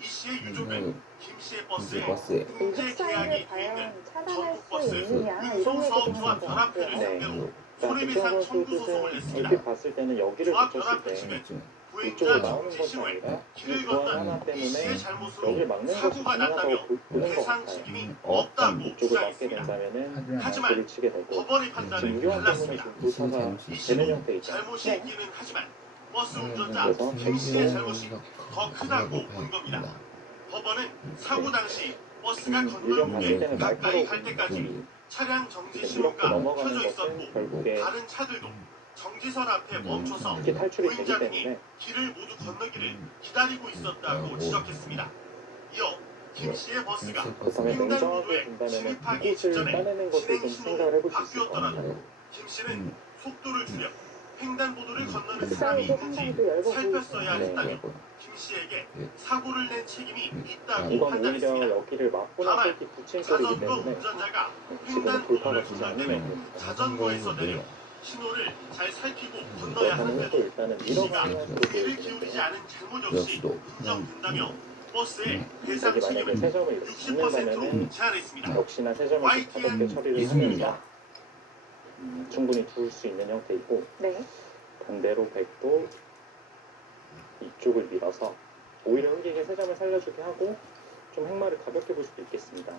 이 씨의 유족은 김 씨의 버스에 버스에 이 통제 계약이 흑사를 돼 있는 과연 차단할 전국 수 버스 있느냐 이런 얘기도 운송사업부와 하는 것 변합회를 같고요. 네. 상대로 그러니까 김지현 손해배상 선수 청구 소송을 뜻은 냈습니다. 얼핏 봤을 때는 여기를 조합 붙였을 변합회 때 측은 이쪽을 보행자 나오는 정지 것이 시후에 아니라 길을 이 보안 건넌 하나 이 때문에 씨의 잘못으로 여기를 막는 것이 사고가 가능하다고 났다며 보는 것 배상 같아요. 책임이 없다고 이쪽을 막게 주장했습니다. 된다면은 하지만 앞뒤를 치게 되고 법원의 지금 판단은 유효한 때문에 달랐습니다. 지금 불사가 이 되는 씨도 형태 있죠. 잘못이 있기는 하지만 버스 운전자 그래서 김 씨의 잘못이 더 크다고 본 겁니다. 법원은 사고 당시 버스가 건널목에 때는 가까이 날카로운 갈 때까지 차량 정지 이렇게 신호가 넘어가는 켜져 것은 있었고 결국에 다른 차들도 정지선 앞에 멈춰서 이렇게 탈출이 되기 보행자 등이 때문에 길을 모두 건너기를 기다리고 있었다고 지적했습니다. 이어 김 씨의 버스가 그렇다면 냉정하게 횡단보도에 본다면 진입하기 이곳을 직전에 따내는 것을 좀 진행 생각을 해볼 신호로 수 있을 것 바뀌었더라도 같아요. 김 씨는 속도를 줄여 횡단보도를 건너는 사람이 흑사에도 있는지 상당히 또 얇아 살폈어야 보이죠. 했다며 김 씨에게 사고를 낸 책임이 있다고 이건 오히려 판단했습니다. 여기를 막고 다만 나서 이렇게 붙인 꼴이기 자전거 때문에 운전자가 지금은 횡단보도를 돌파가 되지 건널 않는 때는 형태입니다. 자전거에서 내려 신호를 잘 살피고 건너야 그렇다면 또 하는데도 일단은 이 씨가 밀어가는 수도 귀를 기울이지 보이는데요. 않은 잘못 없이 인정된다며 버스의 배상 여기 만약에 책임을 세 점을 이렇게 60%로 잡는다면은 제한했습니다. 역시나 세 점을 좀 가볍게 처리를 하면서 충분히 둘 수 있는 형태이고 네. 반대로 백도 이쪽을 밀어서 오히려 흑에게 세 점을 살려주게 하고 좀 행마를 가볍게 볼 수도 있겠습니다.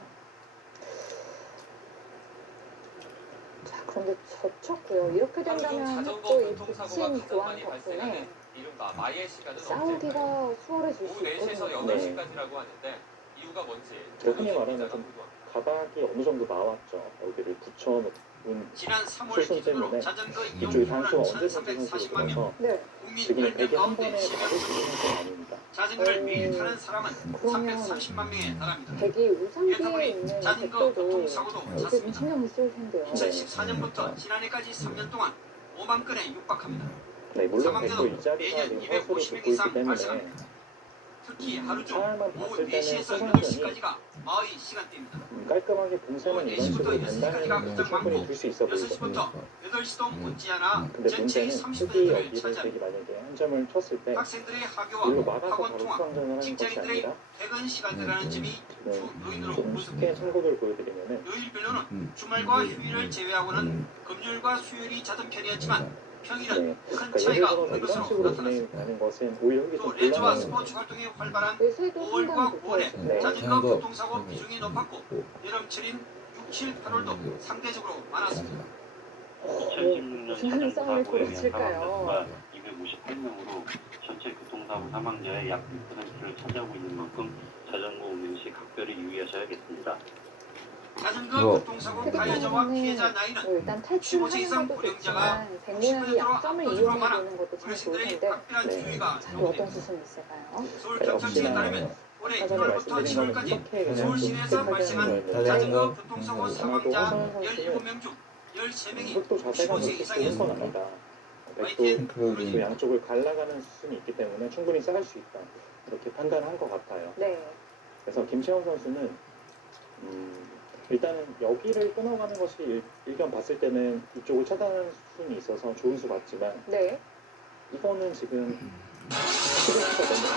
자, 그런데 젖혔고요. 이렇게 된다면 자전거 또 이 교통사고가 붙인 가장 교환 많이 덕분에 발생하는 이른바 마의 시간은 싸우기가 언제일까요? 수월해질 오후 수 4시에서 있거든요. 8시까지라고 하는데 이유가 뭔지 그 흔히 말하는 기자가 좀 궁금합니다. 가닥이 어느 정도 나왔죠. 여기를 붙여놓은 지난 3월 수순 기준으로 때문에 자전거 이쪽이 이용 단수가 인구는 언제든지 1340만 명, 들어서 네. 국민 지금 10명 백이 한 가운데 번에 10명 막을 수 중 있는 건 아닙니다. 자전거를 매일 타는 사람은 그러면 330만 명에 달합니다. 백이 이렇다 우상기에 보니 있는 자전거 백도도 교통사고도 이렇게 좀 잦습니다. 신경을 쓸 텐데요. 2014년부터 지난해까지 3년 동안 5만 건에 육박합니다. 네, 물론 백도 사망자도 이 자리가 매년 지금 허수로 250명 듣고 있기 이상 때문에 발생합니다. 특히 하루 중 사람만 오후 봤을 때는 4시에서 소상전이 8시까지가 마의 시간대입니다. 깔끔하게 봉쇄는 이런 식으로 4시부터 6시까지가 된다면 가장 충분히 많고 줄 수 있어 보이거든요. 6시부터 8시도 못지않아 근데 전체의 문제는 흑이 30%를 여기를 차지합니다. 백이 만약에 한 점을 쳤을 때 학생들의 일로 학교와 막아서 학원 바로 통학, 수상전을 하는 것이 직장인들의 아니라 퇴근 시간대라는 점이 주 지금 요인으로 좀 쉽게 분석됩니다. 참고를 보여드리면은 요일별로는 주말과 휴일을 제외하고는 금요일과 수요일이 잦은 편이었지만 평일은 네, 큰 그러니까 예를 차이가 들어서 없는 이런 것으로 식으로 나타났습니다. 진행되는 것은 오히려 흑이 또 좀 레저와 곤란해요. 스포츠 활동이 활발한 외세도 5월과 상당히 9월에 네. 자전거 교통사고 비중이 높았고 여름철인 6, 7, 8월도 상대적으로 많았습니다. 2016년 무슨 싸움이 자전거 사고에 벌어질까요? 사망자 수가 258명으로 전체 교통사고 사망자의 약 6%를 차지하고 있는 만큼 자전거 운행 시 각별히 유의하셔야겠습니다. 자전거 교통사고 가해자와 피해자 나이는 일단 15세 이상 탈출하는 것도 고령자가 좋지만 백문학의 약점을 이용해보는 것도 참 좋을 어르신들의 텐데 각별한 네. 주의가 자, 어떤 수순이 있을까요? 서울경찰청에 따르면 올해 사전에 1월부터 말씀드린 거는 7월까지 이렇게 그냥 서울 좀 시내에서 spek하게 발생한 하는 거였는데 자전거 교통사고 아마도 사망자 허선 선수는 17명 중 13명이 흑도 자세가 15세 그렇게 좋은 건 이상이었습니다. 아니다. YTN 백도 그 양쪽을 갈라가는 수순이 있기 때문에 충분히 쌓을 수 있다. 이렇게 판단한 것 같아요. 네. 그래서 김채원 선수는 일단은 여기를 끊어가는 것이 일견 봤을 때는 이쪽을 차단하는 수순이 있어서 좋은 수 같지만 네. 이거는 지금 시간수가 너무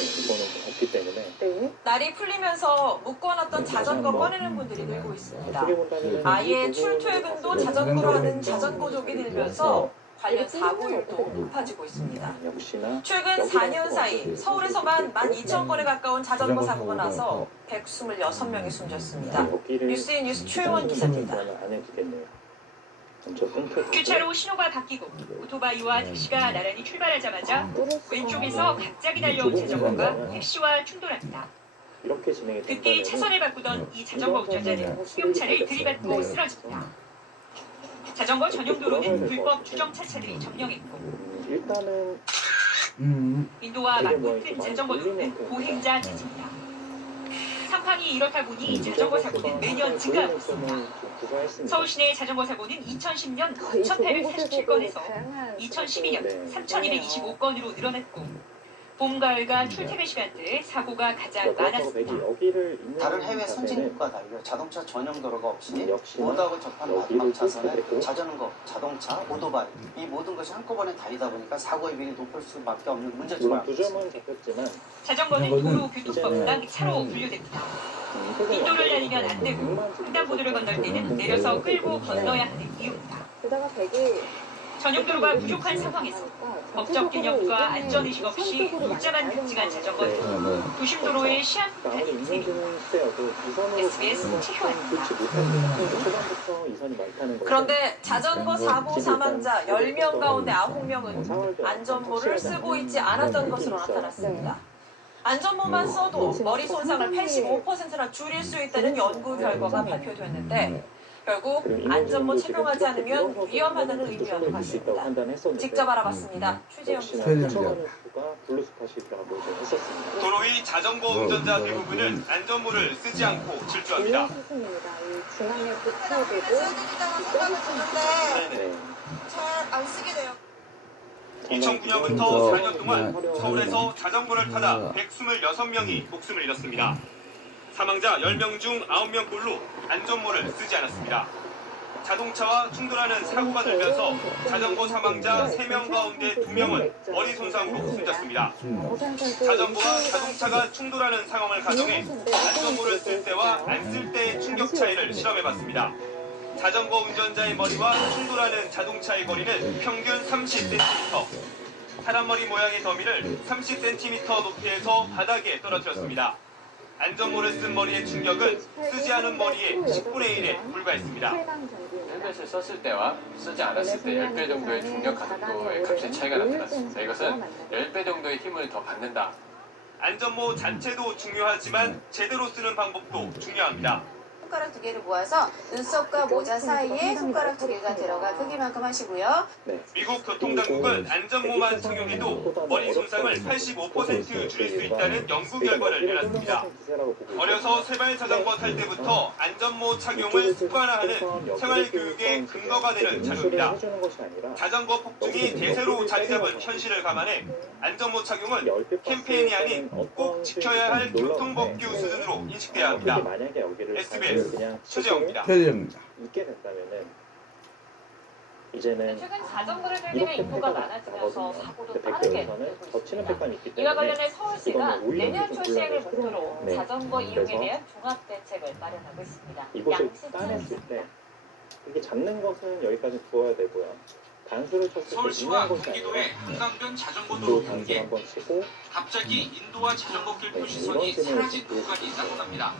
이거는 없기 때문에 네. 날이 풀리면서 묶어놨던 자전거 꺼내는 분들이 늘고 있습니다. 어떻게 본다면 아예 출퇴근도 자전거로 하는 자전거족이 늘면서 관련 사고율도 높아지고 있습니다. 역시나 최근 4년 사이 서울에서만 12,000건에 가까운 자전거 사고가 나서 126명이 숨졌습니다. 뉴스인 뉴스 최영원 기자입니다. 안 해주겠네요. 저 끊겨. 교차로 신호가 바뀌고 오토바이와 택시가 나란히 출발하자마자 왼쪽에서 갑자기 달려온 자전거가 택시와 충돌합니다. 이렇게 진행이 급히 된다면 차선을 바꾸던 이 자전거 운전자는 승용차를 들이받고 쓰러집니다. 자전거 전용 도로는 불법 주정 차차들이 점령했고 일단은 인도와 맞붙은 자전거 도로는 보행자 차지입니다. 상황이 이렇다 보니 자전거 사고는 매년 증가하고 있습니다. 서울 시내 자전거 사고는 2010년 9,837건에서 2012년 3,225건으로 늘어났고 봄, 가을과 출퇴근 시간대에 사고가 가장 많았습니다. 다른 해외 선진국과 달리 자동차 전용 도로가 없이 모두하고 접한 마지막 차선에 자전거, 자동차, 오토바이 이 모든 것이 한꺼번에 달리다 보니까 사고의 비율이 높을 수밖에 없는 문제점을 안고 있습니다. 자전거는 도로교통법상 차로 분류됩니다. 인도를 달리면 안 되고 횡단보도를 건널 때는 내려서 끌고 건너야 하는 이유입니다. 전용도로가 부족한 상황에서 법적 개념과 안전의식 없이 문자만 급증한 자전거는 도심도로의 시한폭탄이 생깁니다. SBS 최효아입니다. 그런데 자전거 사고 사망자 10명 가운데 9명은 안전모를 쓰고 있지 않았던 것으로 나타났습니다. 안전모만 써도 머리 손상을 85%나 줄일 수 있다는 연구 결과가 발표됐는데 결국 안전모 착용하지 않으면 위험하다는 의미와도 같습니다. 직접 알아봤습니다. 최재영 기자. 도로 위 자전거 운전자 대부분은 안전모를 쓰지 않고 질주합니다. 중앙에 붙여두고 잘안 쓰게 돼요. 2009년부터 4년 동안 서울에서 자전거를 타다 126명이 목숨을 잃었습니다. 사망자 10명 중 9명꼴로 안전모를 쓰지 않았습니다. 자동차와 충돌하는 사고가 늘면서 자전거 사망자 3명 가운데 2명은 머리 손상으로 숨졌습니다. 자전거와 자동차가 충돌하는 상황을 가정해 안전모를 쓸 때와 안 쓸 때의 충격 차이를 실험해봤습니다. 자전거 운전자의 머리와 충돌하는 자동차의 거리는 평균 30cm. 사람머리 모양의 더미를 30cm 높이에서 바닥에 떨어뜨렸습니다. 안전모를 쓴 머리의 충격은 쓰지 않은 머리의 10분의 1에 불과했습니다. 헬멧을 썼을 때와 쓰지 않았을 때 10배 정도의 중력 가속도의 값의 차이가 나타났습니다. 이것은 10배 정도의 힘을 더 받는다. 안전모 자체도 중요하지만 제대로 쓰는 방법도 중요합니다. 손가락 2개를 모아서 눈썹과 모자 사이에 손가락 2개가 들어갈 크기만큼 하시고요. 미국 교통당국은 안전모만 착용해도 머리 손상을 85% 줄일 수 있다는 연구 결과를 내놨습니다. 어려서 세발 자전거 탈 때부터 안전모 착용을 습관화하는 생활교육의 근거가 되는 자료입니다. 자전거 폭증이 대세로 자리 잡은 현실을 감안해 안전모 착용은 캠페인이 아닌 꼭 지켜야 할 교통법규 수준으로 인식돼야 합니다. SBS 최재영입니다. 있게 된다면은 이제는 최근 자전거를 들리는 인구가 많아지면서 사고도 빠르게 늘고 덮치는 패턴이 있기 이와 때문에 관련해 서울시가 내년 초 시행을 목표로 네. 자전거 이용에 그래서 대한 종합 대책을 마련하고 있습니다. 이곳을 양식장 따냈을 때 이게 잡는 것은 여기까지 두어야 되고요. 단수를 쳤을 때 서울시와 있는 것이 경기도의 아니라 한강변 자전거도로 또 단수 경계 한번 치고 갑자기 인도와 자전거길 네, 표시선이 이런 팀을 사라진 구간이 나타납니다.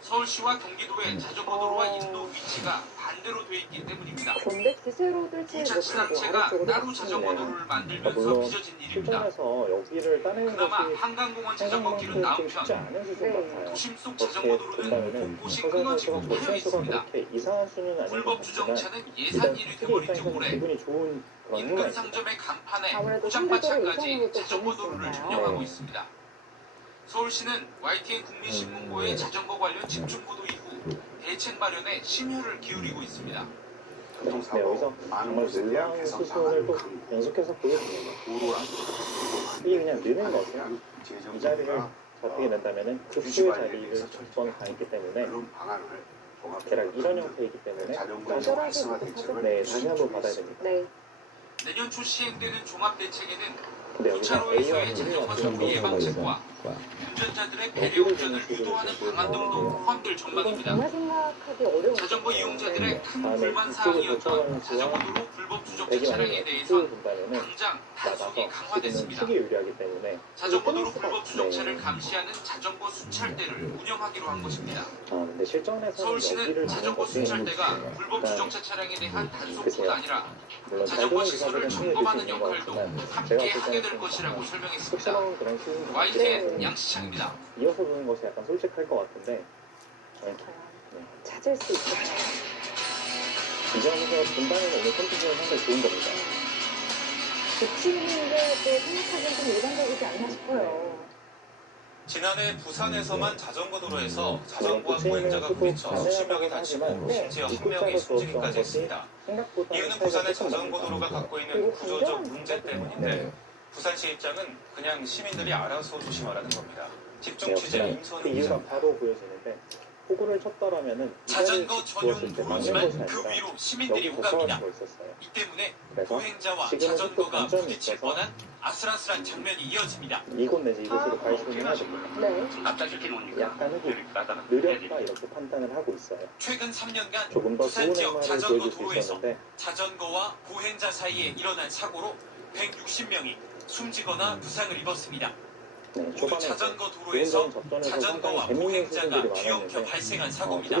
서울시와 경기도의 자전거도로와 인도 위치가 반대로 돼 있기 때문입니다. 그런데 기세로 뜰지 못하고 자치단체가 아래쪽으로 따로 자전거도로를 만들면서 물론 빚어진 일입니다. 실전에서 여기를 따내는 그나마 것이 한강공원 자전거길은 나은 쉽지 편, 않은 수준 같아요. 도심 속 그렇게 자전거도로는 된다면은 곳곳이 서울 끊어지고 시가 파여 조치수가 있습니다. 그렇게 이상한 수는 아닌 것 불법 같지만 주정차는 일단 예산 일이 시기 돼버린 지 입장에서는 오래 기분이 좋은 그런 인근 후가 상점의 간판에 아무래도 포장마차까지 상대적으로 자전거도로를 이상한 점령하고 네. 있습니다. 서울시는 YTN 국민신문고의 자전거 관련 집중보도 이후 대책 마련에 심혈을 기울이고 있습니다. 네, 여기서 정말 놀라운 수순을 또 연속해서 보여줍니다. 이게 그냥 느는 것은 이 자리를 잡히게 된다면 급수의 자리를 전 가있기 때문에 대략 이런 형태이기 때문에 다시 한번 받아야 됩니다. 내년 초 시행되는 종합대책에는 근데 여기서 A와 교차로에서의 B를 자전거 정비 예방책과 운전자들의 배려 운전을 유도하는 방안 등도 포함될 전망입니다. 정말 생각하기 어려운 자전거 이용자들의 큰 다음에 불만 이쪽을 사항이었던 거쳐가는 자전거도로 불법 주정차 배기 차량에 만약에 대해선 본다면은 당장 나가서 단속이 지금은 강화됐습니다. 크게 유리하기 때문에 자전거도로 불법 주정차를 감시하는 자전거 순찰대를 운영하기로 한 것입니다. 근데 실전에서는 서울시는 여기를 자전거 보는 것이 순찰대가 일단 불법 주정차 차량에 대한 단속뿐 글쎄요. 아니라 물론 자전거 잘 시설을 되는 기사들은 점검하는 승리해 줄 역할도 수 있는 것 같지만 함께 제가 하게 볼 될 것이라고 설명했습니다. 쑥스러운 그런 수준 YTN 양시창입니다. 이어서 보는 것이 약간 솔직할 것 같은데 찾을 수 있어요. 이 점에서 분당에는 오늘 컨디션이 상당히 좋은 겁니다. 붙이는 게 생각하기엔 좀 일반적이지 않나 싶어요. 지난해 부산에서만 자전거 도로에서 자전거와 보행자가 부딪혀 수십 명이 다치고 심지어 한 명이 숨지기까지 했습니다. 이유는 부산의 자전거 도로가 갖고 있는 구조적 문제 때문인데 부산시 입장은 그냥 시민들이 알아서 조심하라는 겁니다. 집중 취재 임선웅입니다. 바로 보여지는데 포구를 쳤더라면은 자전거 전용 도로지만 그 위로 시민들이 오갑니다. 이 때문에 보행자와 자전거가 부딪힐 뻔한 아슬아슬한 장면이 이어집니다. 이곳 내지 이곳으로 발신을 해야 됩니다. 네. 갑자기 기노니까 약간 흙이 느렸다 이렇게 판단을 하고 있어요. 최근 3년간 조금 더 부산 좋은 지역 행마를 자전거 보여줄 수 도로에서 있었는데 자전거와 보행자 사이에 일어난 사고로 160명이 숨지거나 부상을 입었습니다. 모두 자전거 도로에서 자전거와 보행자가 뒤엉켜 발생한 사고입니다.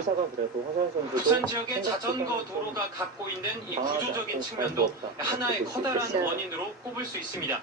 부산 지역의 자전거 도로가 갖고 있는 이 구조적인 측면도 하나의 커다란 원인으로 꼽을 수 있습니다.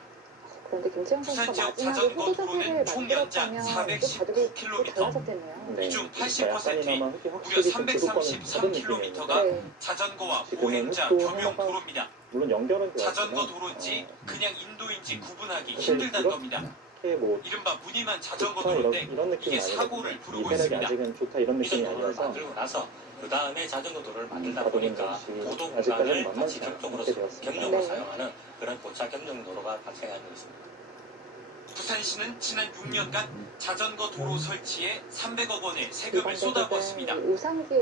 그런데 김채영 부산 선수가 지역 마지막에 자전거 도로는 총 연장 419km, 이 중 80%인 무려 333km가 자전거와 보행자 겸용 도로입니다. 물론 연결은 자전거 도로인지 그냥 인도인지 구분하기 힘들다는 겁니다. 이른바 무늬만 자전거 도로인데 이게 사고를 부르고 있습니다. 만들고 나서 그 다음에 자전거 도로를 만들다 보니까 보도 구간을 같이 겹종으로 경용으로 사용하는 그런 고차 경용 도로가 발생하고 있습니다. 부산시는 지난 6년간 자전거 도로 설치에 300억 원의 세금을 쏟아부었습니다.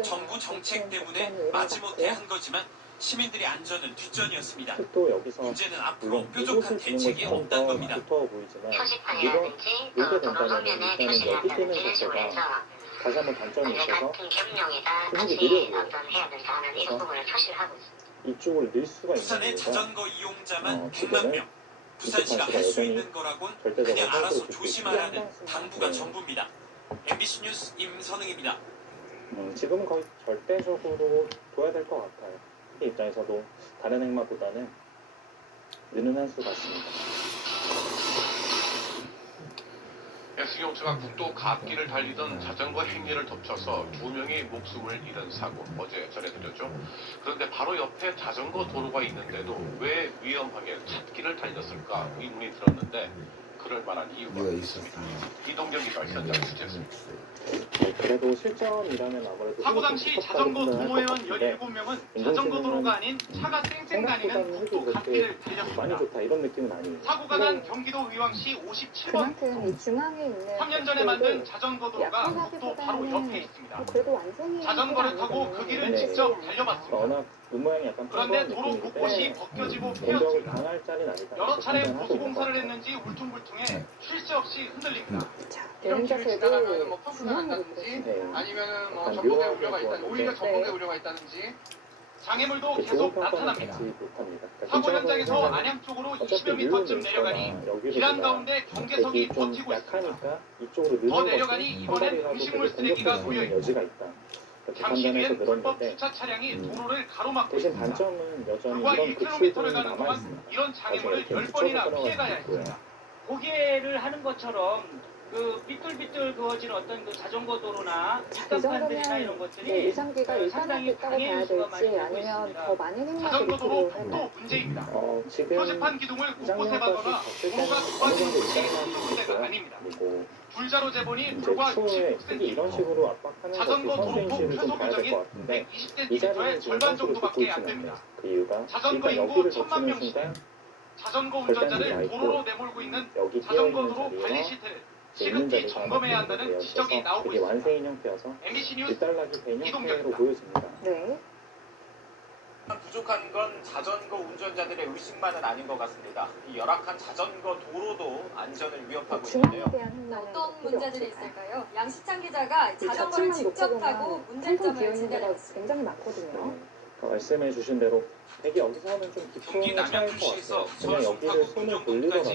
정부 정책 때문에 마지못해 한 거지만 시민들의 안전은 뒷전이었습니다. 문제는 앞으로 뾰족한 대책이 없다는 겁니다. 표시판이라든지 또 도로노면에 표시를 한다든지 이런 식으로 해서 다시 한번 단점이 우리가 있어서 같은 경룡에다 근육이 같이 느려져요. 어떤 해야 될 사안을 이런 부분을 표시를 하고 있습니다. 이쪽을 늘 수가 있는 부산의 이유가 자전거 이용자만 100만 지금은 명. 부산시가 할 수 있는 거라곤 절대적으로 그냥 알아서 하고 조심하라는 있고요. 당부가 전부입니다. MBC 뉴스 임선웅입니다. 지금은 거의 절대적으로 둬야 될 것 같아요. 이 입장에서도 다른 행마보다는 느는 한 수 같습니다. S경차가 국도 갓길을 달리던 자전거 행리를 덮쳐서 2명이 목숨을 잃은 사고 어제 전해드렸죠. 그런데 바로 옆에 자전거 도로가 있는데도 왜 위험하게 찻길을 달렸을까 의문이 들었는데 그럴 만한 이유가 있습니다. 이동경 기자 현장 취재했습니다. 그래도 실전이라면 아무래도 사고 당시 자전거 동호회원 17명은 자전거 도로가 아닌 차가 쌩쌩 다니는 국도 갓길을 달렸습니다. 많이 좋다 이런 느낌은 아니에요. 사고가 난 경기도 의왕시 57번 그만큼 이 중앙에 있는 3년 전에 만든 자전거 도로가 국도 바로 옆에 있습니다. 그래도 완성이 자전거를 타고 그 길을 직접 달려봤습니다. 워낙 눈 모양이 약간 그런데 도로 곳곳이 벗겨지고 공격을 패였습니다. 당할 자리는 아니다. 여러 차례 보수공사를 했는지 울퉁불퉁해 쉴 새 없이 흔들립니다. 이런 길을 지나가면 뭐 자세도 펌프가 난다든지 네. 아니면은 뭐 약간 전복에 묘하게 우려가 있다, 좋아하는데. 오히려 전복에 우려가 있다든지 장애물도 좋은 계속 평가는 나타납니다. 받지 못합니다. 사고 현장에서 안양 쪽으로 20여 미터쯤 내려가니 길한 가운데 경계석이 버티고 있습니다. 약하니까 이쪽으로 더 내려가니 이번엔 음식물 쓰레기가 놓여 있고 여지가 있다. 잠시 판단해서 뒤엔 불법 늘었는데 주차 차량이 도로를 가로막고 대신 있습니다. 단점은 여전히 불과 이런 1km를 급수들이 가는 남아 동안 있습니다. 이런 장애물을 이렇게 10번이나 붙여서 피해가야 있고요. 했습니다. 고개를 하는 것처럼 그 삐뚤삐뚤 그어진 어떤 그 자전거 도로나 뒷간판들이나 이런 것들이 유상기가 일단은 상당히 됐다고 봐야 방해수가 많이 될지 되고 아니면 있습니다. 더 많은 행마들이 자전거 도로 필요할까요? 폭도 문제입니다. 지금 표지판 기둥을 곳곳에 박거나 도로가 좁아진 곳이 한두 군데가 아닙니다. 줄자로 재보니 불과 추후에 특히 16cm, 이런 식으로 압박하는 자전거 것이 도로 선수인지를 좀 폭 봐야 될 표소 것 같은데 이 120cm의 자리는 지금 절반 선수를 듣고 정도밖에 안 있지는 됩니다. 않아요. 그 이유가 자전거 일단 인구 여기를 1000만 거치는 명 시대 순간 자전거 절단이 나 운전자를 있고 도로로 내몰고 있는 여기 자전거 끼어있는 도로 자리와 관리 시스템을 있는 시급히 자리가 점검해야 되어 한다는 있어서 지적이 나오고 되게 있습니다. 완성 인형표여서 MBC 뉴스 뒷달라기 된 형태로 이동경입니다. 보여집니다. 네. 부족한 건 자전거 운전자들의 의식만은 아닌 것 같습니다. 이 열악한 자전거 도로도 안전을 위협하고 있는데요. 중앙에 대한 행마는 어떤 필요 문제들이 없을까요? 있을까요? 양시창 기자가 이 자전거를 자칫만 직접 놓고 타고 보면 문제점을 비어 있는 데가 진단해봤습니다. 굉장히 많거든요. 그러니까 말씀해 주신 대로 되게 여기서는 좀 경기 깊은 차이일 것 남양주시에서 같아요. 그냥 서울 여기를 송파구 손을 동정동까지 돌리더라도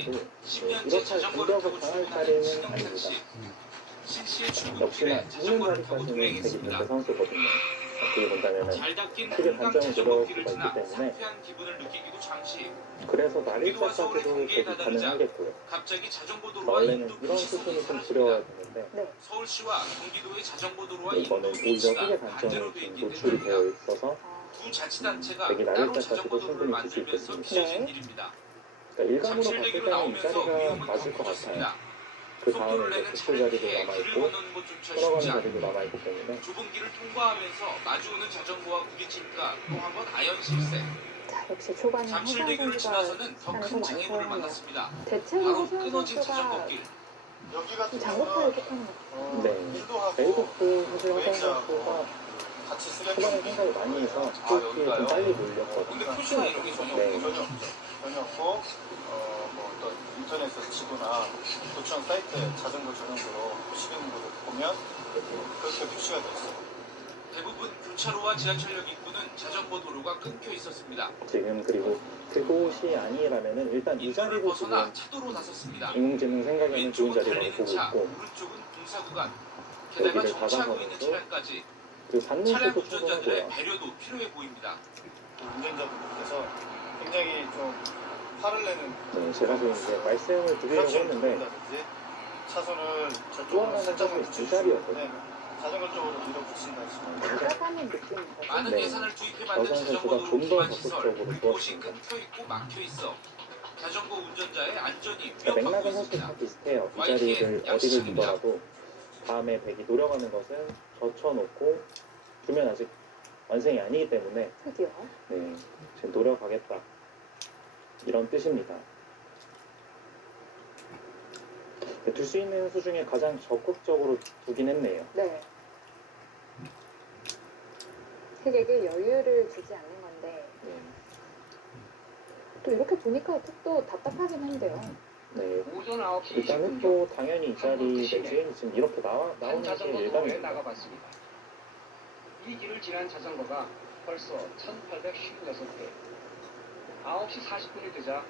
10년째 이렇게 자전거를 타고 공격을 당할 출근하는 자리는 신영탁 아닙니다. 씨. 신시의 출근길에 역시나 자전거를 타고 뛰는 자리까지는 되게 동행했습니다. 좋은 선수거든요. 어떻게 본다면 잘 닦인 크게 한강 단점을 자전거 들어올 길을 수가 지나 있기 때문에 상쾌한 기분을 느끼기도 잠시. 그래서 경기도와 서울의 날일자까지도 경계에 되게 다다르자 가능하겠고요. 갑자기 자전거 도로와 원래는 인도 이런 표시 수준이 소문이 좀 사라집니다. 줄여야 되는데 서울시와 경기도의 자전거 도로와 인도 이거는 오히려 위치가 크게 반대로 단점이 돼 좀 있기 노출이 되어 때문입니다. 있어서 두 자치단체가 되게 따로 날일자까지도 자전거 도로를 충분히 줄수 만들면서 있겠습니다. 빚어진 일입니다. 그러니까 일감으로 봤을 잠실대교로 때는 이 나오면서 자리가 위험은 더 맞을 것 같아요. 커졌습니다. 그 다음에 속도를 이제 내는 기출 차량 자리도 뒤에 남아 길을 있고 건너는 곳조차 돌아가는 쉽지 자리도 않고 남아 있기 때문에 좁은 길을 통과하면서 마주오는 자전거와 부딪히니까 또 한 번 아연 실세. 자, 역시 초반에 허수연 잠실대교를 선수가 지나서는 더 시간에서 큰 많이 장애물을 사용해요. 만났습니다. 대체로 바로 허수연 끊어진 선수가 자전거길. 여기 같은 장거리를 경우는 택하는 것 같아요. 네. 일도하고 웨이브프 사실 허수연 보행자하고 선수가 같이 쓰레기 초반에 생각을 많이 해서 스피드에 좀 빨리 몰렸거든요. 근데 표시나 이런 게 전혀 네. 없네요. 전혀 없고 뭐 어떤 인터넷에서 치거나 도청 사이트에 자전거 전용도로 표시되는 것을 보면 그렇게 표시가 돼 있어요. 대부분 교차로와 지하철역 입구는 자전거 도로가 끊겨 있었습니다. 지금 그리고 그곳이 아니라면은 일단 이 인도를 자리도 벗어나 지금 차도로 나섰습니다. 인공지능 생각에는 좋은 왼쪽은 자리라고 달리는 보고 차, 있고 오른쪽은 공사 구간. 게다가 여기를 정차하고 있는 받아서면서 차량까지 그리고 받는 차량 수도 운전자들의 충분하고요. 배려도 필요해 보입니다. 운전자분들께서 굉장히 좀 화를 내는 네, 제가 좀 이제 말씀을 드리려고 했는데 부분이라든지 차선을 또 저쪽으로 하나는 살짝만 사실 두 자리였거든요. 자전거 쪽으로 밀어붙인다 하시면 들어가는 느낌인 거죠. 많은 네. 예산을 투입해 만든 여성 자전거 선수가 도로 좀 더 기반 시설, 적극적으로 곳곳이 도왔습니다. 끊겨 있고 막혀 있어 자전거 운전자의 안전이 그러니까 위협받고 맥락은 사실 있습니다. 다 비슷해요. 이 YTN 자리를 어디를 양시장입니다. 두더라도 다음에 백이 노려가는 것은 젖혀놓고 두면 아직 완성이 아니기 때문에 드디어. 네, 지금 노려가겠다 이런 뜻입니다. 둘 수 있는 수 중에 가장 적극적으로 두긴 했네요. 네. 흑에게 여유를 주지 않는 건데 네. 또 이렇게 보니까 또 답답하긴 한데요. 네. 오전 9시 일단은 20분 또 당연히 이 자리 내지에 지금 이렇게 나오는 게 자전거 도로에 일반입니다. 나가봤습니다. 이 길을 지난 자전거가 벌써 1856대. 9시 40분이 되자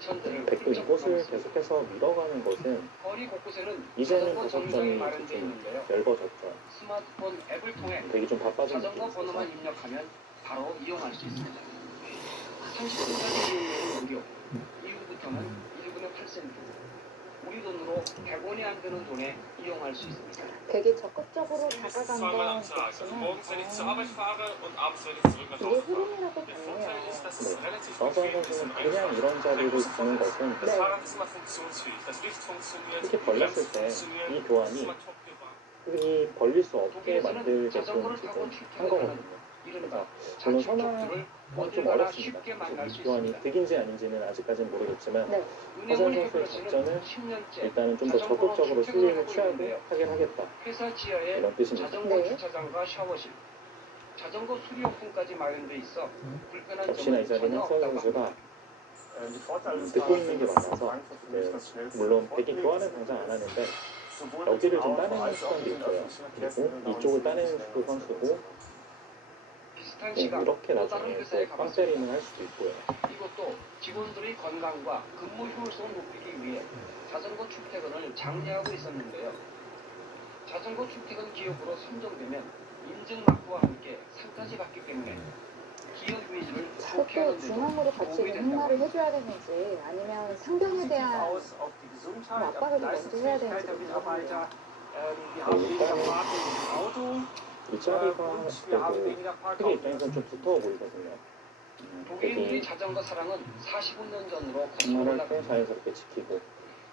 2000대를 백도 이곳을 계속해서 밀어가는 것은 거리 곳곳에는 이제는 자전거 정류장이 가산점이 마련되어 좀 있는데요. 넓어졌죠. 스마트폰 앱을 통해 되게 좀 바빠진 자전거 느낌이 번호만 있어서 입력하면 바로 이용할 수 있습니다. 30분까지 이용료는 무료. 이후부터는 1분에 8센트. 우리 돈으로 100원이 안 되는 돈에 이용할 수 있습니다. 되게 적극적으로 다가간 건 좋지만 이게 흐름이라고 보네요. 서서 선수는 그냥 이런 자리를 주는 것은 이렇게 벌렸을 때 이 교환이 이 벌릴 수 없게 만들게끔 자전거를 지금 타고 한 출퇴근하는 거거든요. 이른바 물론 자축격투를 좀 어디서나 어렵습니다. 쉽게 만날 수 이 교환이 있습니다. 득인지 아닌지는 아직까지는 모르겠지만 네. 허선 은행원 선수의 해커스는 작전은 10년째 일단은 좀 더 적극적으로 슬림을 취하게 하긴 하겠다. 회사 지하에 이런 뜻입니다. 자전거 네. 주차장과 샤워실, 자전거 수리용품까지 마련돼 있어 불편한 역시나 이 점은 자리는 전혀 허선 없다고 선수가 듣고 있는 게 많아서 네, 물론 백이 교환은 당장 안 하는데 여기를 좀 따내는 습관도 있고요. 그리고 이쪽을 따내는 축구 선수고 비슷한 네, 시각 이렇게 또 다른 나중에 회사에 또 가봤습니다. 빵때리는 할 수도 있고요. 이것도 직원들의 건강과 근무 효율성을 높이기 위해 자전거 출퇴근을 장려하고 있었는데요. 자전거 출퇴근 기업으로 선정되면 인증 마크와 함께 상까지 받기 때문에 기업 이미지를 좋게 또 하는 데도 중앙으로 같이 도움이 된다고 행마를 해줘야 되는지 아니면 상병에 대한 압박을 좀 먼저 해야 되는지 모르겠네요. 이 자리가 그래도 크게 입장에서는 좀 두터워 보이거든요. 독일인들의 백이 자전거 사랑은 45년 전으로 거슬러 행마를 할 때 올라갑니다. 자연스럽게 지키고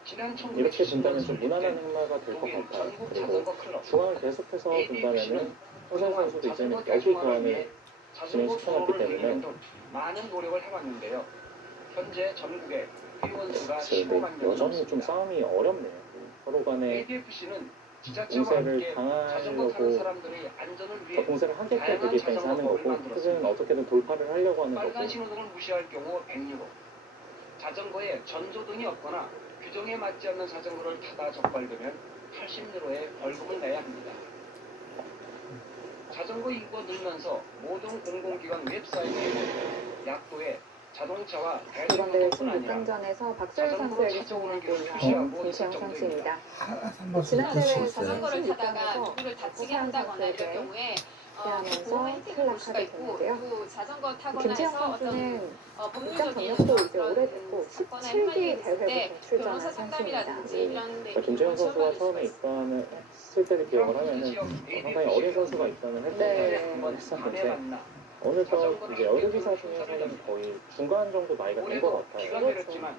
지난 이렇게 1970년 둔다면 좀 설립 무난한 때 행마가 될 것 독일 같아요. 전국 그리고 자전거 클럽 중앙을 계속해서 둔다면은 허선 선수도 이제는 여기 교환을 자전거 진행시켜놨기 도로를 늘리는 때문에 등 많은 노력을 해왔는데요. 현재 전국에 회원 수가 근데 15만 명이 여전히 좀 넘습니다. 싸움이 어렵네요. 서로 간에 ADFC는 지자체와 공세를 함께 자전거 타는 당하려고 사람들의 안전을 더 위해 공세를 하겠다 다양한 되기 때문에 하는 자전거법을 거고 만들었습니다. 흑은 어떻게든 돌파를 하려고 하는 거고 빨간 신호등을 무시할 경우 100유로, 자전거에 전조등이 없거나 규정에 맞지 않는 자전거를 타다 적발되면 80유로의 벌금을 내야 합니다. 자전거 인구가 늘면서 모든 공공기관 웹사이트에 약도에 자동차와 이번 대회 대중교통뿐 아니라 16강전에서 박소율 자전거로 선수에게 찾아오는 골 게 넣은 표시하고 김채영 있을 선수입니다. 한번 지난 대회에서는 자전거를 타다가 16강에서 누구를 다치게 허수연 한다거나 이럴 선수에게 경우에 패하면서 보호 혜택을 볼 수가 탈락하게 있고 되는데요. 또 자전거 타거나 김채영 해서 선수는 어떤 입장 법률적인 경력도 이제 그런 오래됐고 사건에 17기 휘말리게 됐을 대회부터 때 출전한 변호사 선수입니다. 상담이라든지 이런 데 김재현 선수가 처음에 입단했을 때를 기억을 하면은 상당히 어린 선수가 입단을 했던 네. 걸 했었는데 어느덧 이제 여기사 중에서는 거의 중간 정도 나이가 된 것 올해도 같아요. 비가 내렸지만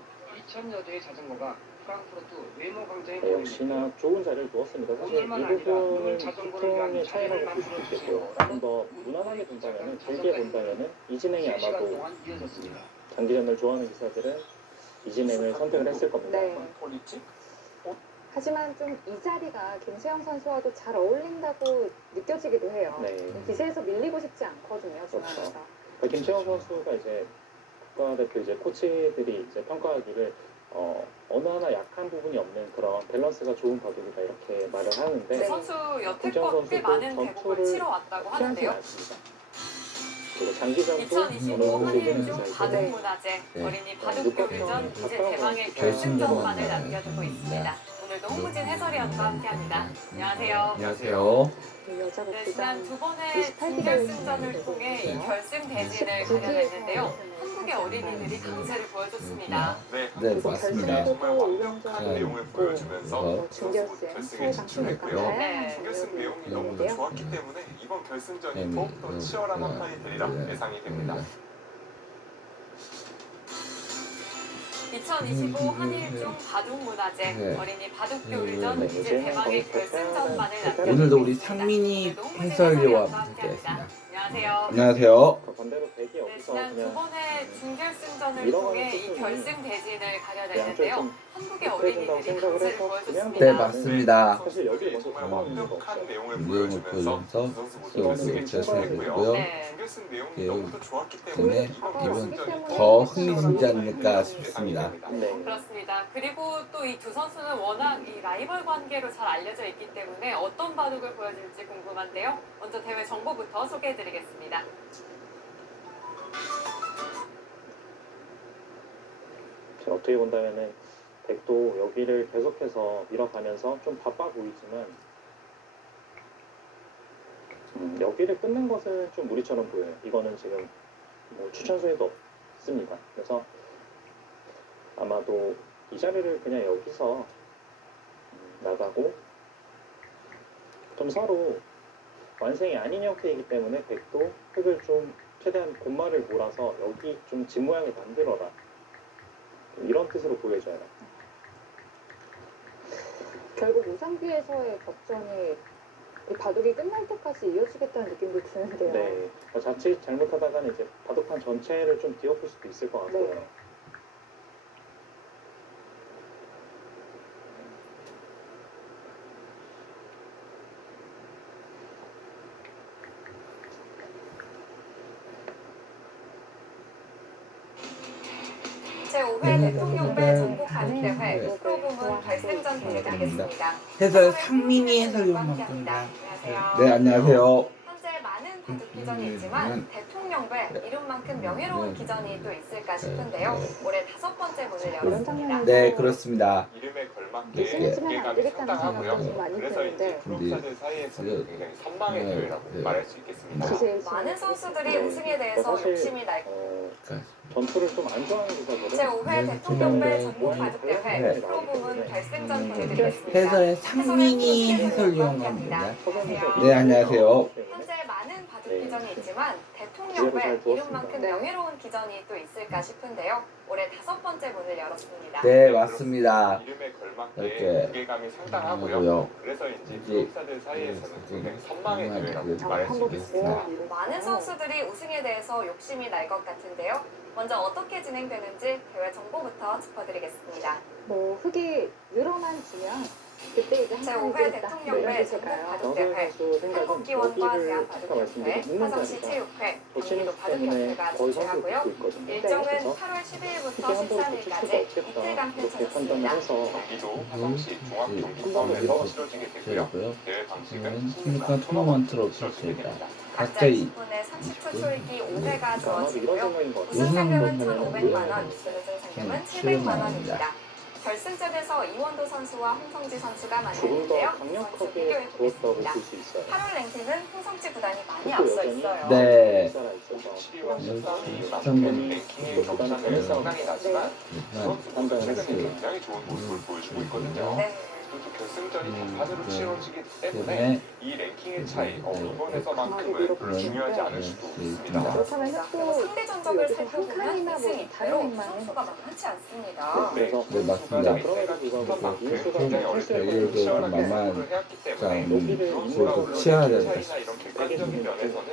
2,000여 대의 자전거가 프랑크푸르트 외모 광장에 네, 역시나 좋은 자리를 두었습니다. 사실 이 부분은 보통의 차이라고 볼 수도 있겠고요. 좀 더 무난하게 본다면은, 길게 본다면은 이 진행이 아마도 장기전을 좋아하는 기사들은 이 진행을 선택을 했을 겁니다. 네. 하지만 좀 이 자리가 김세영 선수와도 잘 어울린다고 느껴지기도 해요. 네. 기세에서 밀리고 싶지 않거든요, 중앙에서. 그러니까 김채영 선수가 이제 국가대표 이제 코치들이 이제 평가하기를 어느 하나 약한 부분이 없는 그런 밸런스가 좋은 바둑이다 이렇게 말을 하는데 선수 김채영 여태껏 꽤 많은 선수도 대국을 전투를 치러왔다고 피하지 하는데요. 않습니다. 그리고 장기전도 2025 한일중 네. 바둑문화제 어린이 바둑교류전 이제 대망의 결승전만을 남겨두고 있습니다. 오늘 노무진 해설위원과 함께합니다. 안녕하세요. 안녕하세요. 네, 지난 두 번의 준결승전을 통해 이 결승 대진을 가려냈는데요. 한국의 어린이들이 강세를 보여줬습니다. 네, 맞습니다. 정말 완벽한 내용을 보여주면서 결승에 진출했고요. 네. 준결승 내용이 너무도 좋았기 때문에 이번 결승전이 더욱더 치열한 한판이 되리라 예상이 됩니다. 2025 한일중 바둑문화제 어린이 바둑교류전 이제 대망의 결승전만을 남겨두고 오늘도 우리 있습니다. 상민이 네, 노무진 해설위원과 해설위원과 함께했습니다. 안녕하세요. 안녕하세요. 반대로 백이 네, 여기서 지난 두 그냥 번의 준결승전을 밀어가는 통해 이 수준이 결승 대진을 양쪽이 가려냈는데요. 좀 한국의 급해진다고 어린이들이 생각을 강세를 해서 그냥 보여줬습니다. 네, 맞습니다. 사실 여기 먼저 정말 잡아오는 이유가 완벽한 없어요. 내용을 내용을 보여주면서 보여주면서 두 선수 모두 서로 결승에 진출했고요. 네. 준결승 내용이 네, 너무도 좋았기 때문에 때문에 이번 이번 결승전이 더 흥미진지 않을까 싶습니다. 네. 그렇습니다. 그리고 또 이 두 선수는 워낙 이 라이벌 관계로 잘 알려져 있기 때문에 어떤 바둑을 보여줄지 궁금한데요. 먼저 대회 정보부터 소개해드리겠습니다. 어떻게 본다면은 백도 여기를 계속해서 밀어가면서 좀 바빠 보이지만 여기를 끊는 것은 좀 무리처럼 보여요. 이거는 지금 뭐 추천수에도 없습니다. 그래서 아마도 이 자리를 그냥 여기서 나가고 좀 서로 완성이 아닌 형태이기 때문에 백도 흙을 좀 최대한 곰마를 몰아서 여기 좀 집 모양을 만들어라. 이런 뜻으로 보여져요. 결국 우상기에서의 격전이 이 바둑이 끝날 때까지 이어지겠다는 느낌도 드는데요. 네. 자칫 잘못하다가는 이제 바둑판 전체를 좀 뒤엎을 수도 있을 것 같고요. 네. 제5회 대통령배 전국 바둑대회 프로부문 결승전 보내드리겠습니다. 해설 상민이 해설위원과 함께합니다. 함께합니다. 안녕하세요. 네, 안녕하세요. 현재 많은 바둑 기전이 있지만 대통령배 이름만큼 명예로운 기전이 또 있을까 싶은데요. 올해 5번째 문을 열었습니다. 네, 그렇습니다. 이름에 걸맞게 네. 무게감이 상당하고요. 많이 그래서 이제 드는데 프로사들 사이에서는 굉장히 선망의 대회라고 말할 수 있겠습니다. 많은 선수들이 우승에 대해서 사실, 욕심이 날 전투를 좀 안 좋아하는 기사들은 제5회 대통령배 전국 바둑대회 프로부문 결승전 보내드리겠습니다. 해설의 상민이 해설위원과 함께합니다. 안녕하세요. 네, 안녕하세요. 현재 많은 바둑 기전이 있지만 대통령배 이름만큼 명예로운 기전이 또 있을까 싶은데요. 올해 5번째 문을 열었습니다. 네, 맞습니다. 이름에 걸맞게 이렇게 무게감이 상당하고요. 하고요. 그래서 이제 이제 프로사들 사이에서는 굉장히 선망의 대회라고 말할 수 있겠습니다. 많은 선수들이 우승에 대해서 욕심이 날 것 같은데요. 먼저 어떻게 진행되는지 대회 정보부터 짚어드리겠습니다. 뭐 흙이 늘어난지면 그때 이제 제5회 대통령배 전국 바둑대회 한국기원과 대한바둑협회, 화성시 체육회, 경기도 바둑협회가 주최하고요. 일정은 8월 12일부터 13일까지 이틀간 펼쳐졌습니다. 경기도 화성시 종합경기장에서 치러지게 되고요. 대회 방식은 팀과 토너먼트로 펼쳐집니다. 각자 각자의 20분에 30초 초읽기 5회가 주어지고요. 우승 우승 상금은 상금은 1,500만 원, 준우승 상금은 700만 원입니다. 결승전에서 이원도 선수와 홍성지 선수가 조금 더 만났는데요. 선수 강력하게 비교해 두었다고 보겠습니다. 볼 수 있어요. 8월 랭킹은 홍성지 구단이 많이 앞서 있어요. 네. 랭킹의 점수는 상당히 낮지만 두 선수 모두 최근에 굉장히 좋은 모습을 보여주고 있거든요. 네. 그리고 결승전이 막판으로 치러지기 때문에 이 랭킹의 차이, 이번에서만큼은 중요하지 않을 수도 있습니다. 그렇다면 또 상대 전적을 살펴보면 칸이나 뭐 승 다른 이대로 랭만은 선수가 만만치 않습니다. 그래서 네, 맞습니다. 그럼에도 불구하고 민수가 굉장히 탈수를 좀 만만한 좀 치아야 되는 객관적인 면에서는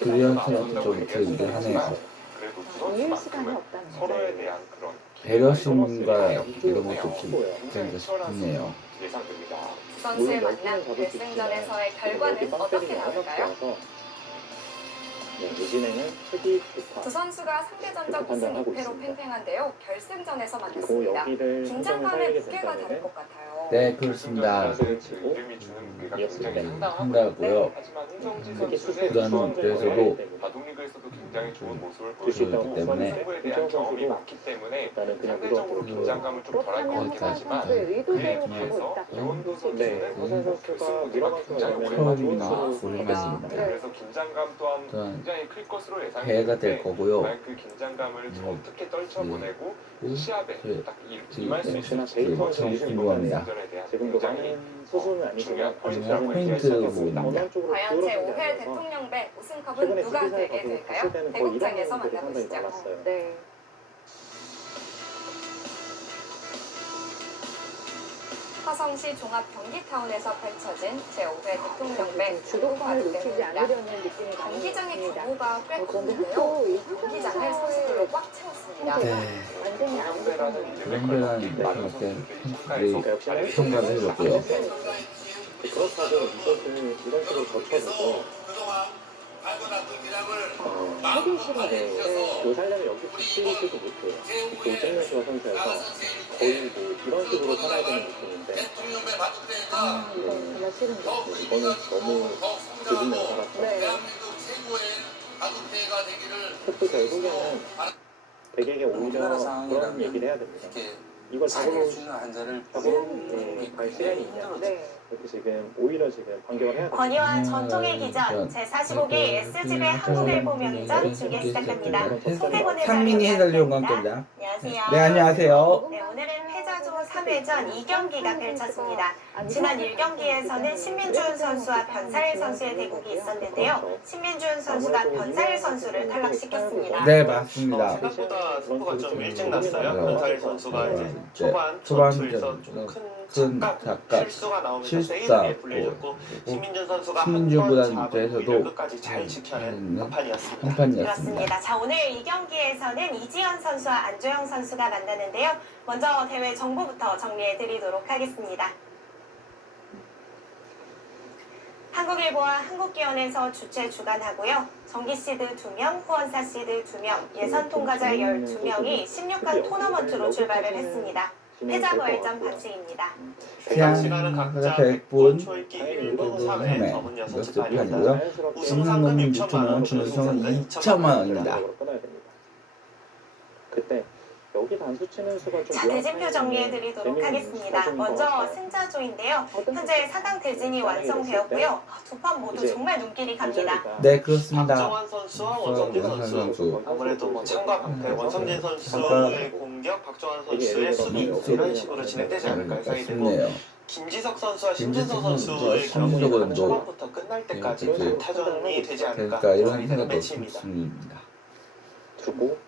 그리언스한테 좀 들리긴 하네요. 그래도 두 이을 시간이 선수만큼은 없다는 서로에 대한 그런 배려심과 이런 것도 좀 굉장히 싶네요. 예상됩니다. 두 선수의 만남 결승전에서의 결과는 어떻게 나올까요? 이 진행은 책이 좋다. 두 선수가 상대 전적 우승 2패로 팽팽한데요. 결승전에서 그리고 만났습니다. 여기를 긴장감의 살게 무게가 다를 된다면 것 같아요. 네, 그렇습니다. 이름이 주는 무게가 굉장히 한다고요. 하지만 홍정지 특히 선수는 그래서도 바둑리그에서도 굉장히 좋은 모습을 그렇기 보여주고 때문에 승부에 대한 경험이 많기 때문에 나는 그냥 상대적으로 그거 긴장감을 좀 덜할 것 같긴 하지만 선수의 의도대로 그에 가고 비해서 있다. 이원도 네, 선수는 허선 선수가 밀어만큼 굉장히 오면 처음이나 좋은 오랜만입니다. 그래서 긴장감 또한 또한 굉장히 클 것으로 예상이 배가 될 되는데 거고요. 과연 그 긴장감을 어떻게 떨쳐보내고 시합에 네. 딱 임할 수 역시나 있을지 데이터가 엄청 유지가 궁금합니다. 승전에 대한 지금도 굉장히 많은 소수는 아니지만 중요한 아직까지는 페인트 시작했습니다. 부분입니다. 어느 쪽으로 과연 기울어진 게 제5회 아니라서 대통령배 우승컵은 최근에 누가 TV사에 되게 가서 될까요? 봤을 때는 거의 이런 대국장에서 내용들이 상당히 만나보시죠. 많았어요. 네. 화성시 종합 경기타운에서 펼쳐진 제5회 대통령배 주도권을 놓치지 대회입니다. 않으려는 느낌이 경기장의 강합니다. 규모가 꽤 그런데 컸는데요. 또 이 경기장을 선수들로 꽉 채웠습니다. 네. 완전히 안 되는 연배라는 이렇게 팬들이 평가를 해줬고요. 그렇다고 이것을 이런 식으로 젖혀주고 하기 싫어요. 그 살려면 여기 붙이지도 못해요. 그 찍는수가 선수여서 거의 뭐 이런 식으로 살아야 되는 느낌인데 아, 이건 정말 싫은 거. 이거는 너무 조심해서 살았어요. 네. 또 결국에는 백에게 오히려 그런 얘기를 해야 됩니다. 이걸 잡으러 갈 시간이 있냐. 네. 이렇게 지금 오히려 지금 반격을 해야 돼요. 권위와 전통의 기전 제45기 S집의 한국일보 명의전 중계 시작합니다. 송태곤의 상민이 해달려고 한 겁니다. 안녕하세요. 네, 안녕하세요. 네, 오늘은 패자조 3회전 2경기가 펼쳐집니다. 지난 1경기에서는 신민준 선수와 변사일 선수의 대국이 있었는데요. 신민준 선수가 변사일 선수를 탈락시켰습니다. 네, 맞습니다. 생각보다 승부가 좀 일찍 났어요. 네. 변사일 선수가 이제 초반 초반 전투에서 좀 큰 착각, 작가 실수가 나오면서 실수가 세이브에 불려졌고 신민준 선수가 신민준보다 한번 잡은 밑에서도 우위를 끝까지 잘 지켜낸 한판이었습니다. 한판이었습니다. 그렇습니다. 자, 오늘 이 경기에서는 이지연 선수와 안조영 선수가 만나는데요. 먼저 대회 정보부터 정리해드리도록 하겠습니다. 한국일보와 한국기원에서 주최 주관하고요. 정기시드 2명, 후원사 시드 2명, 예선 통과자 12명이 16강 토너먼트로 출발을 했습니다. 패자 부활전 반칙입니다. 대강 시간은 각자 100분, 초읽기 1분, 3회, 점은 6판이고요. 우승 상금 6천만 원, 준우승은 2천만 원입니다. 그때 여기 단수 치는 수가 좀 자, 대진표 정리해드리도록 하겠습니다. 먼저 승자조인데요. 현재 4강 대진이 완성되었고요. 두 판 모두 정말 눈길이 갑니다. 네, 그렇습니다. 박정환 선수와 원성진 선수. 아무래도 뭐 창과 방패, 원성진 선수의 공격, 박정환 선수의 수비 이런 식으로 진행되지 않을까 예상이 되고 맞네요. 김지석 선수와 신진서 선수가 선수의 심리적으로 경기는 초반부터 끝날 때까지 타전이 되지 않을까 그러니까 이런 예상이 되는 생각도 매치입니다. 없습니다. 두고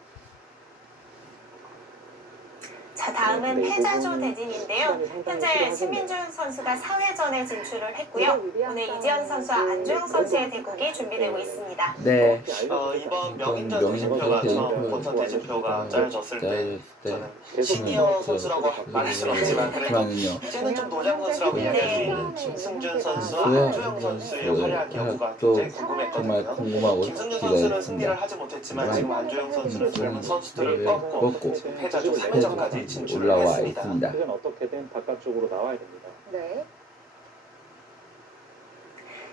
자, 다음은 패자조 대진인데요. 현재 신민준 선수가 4회전에 진출을 했고요. 오늘 이지연 선수와 안조영 선수의 대국이 준비되고 있습니다. 네. 이번 명인전 대진표가 처음 본선 대진표가 짜여졌을 때 저는 시니어 선수라고 말할 수는 없지만 그래도 그러면요. 이제는 좀 노장 선수라고 이야기할 수 있는 김승준 선수와 안조영 선수의 활약 여부가 굉장히 정말 궁금했거든요. 궁금하고 김승준 선수는 승리를 기대했습니다. 하지 못했지만 지금 안조영 선수는 젊은 선수들을 꺾고 지금 패자조 3회전까지 진출을 올라와 했습니다. 있습니다. 그건 어떻게든 바깥쪽으로 나와야 됩니다. 네.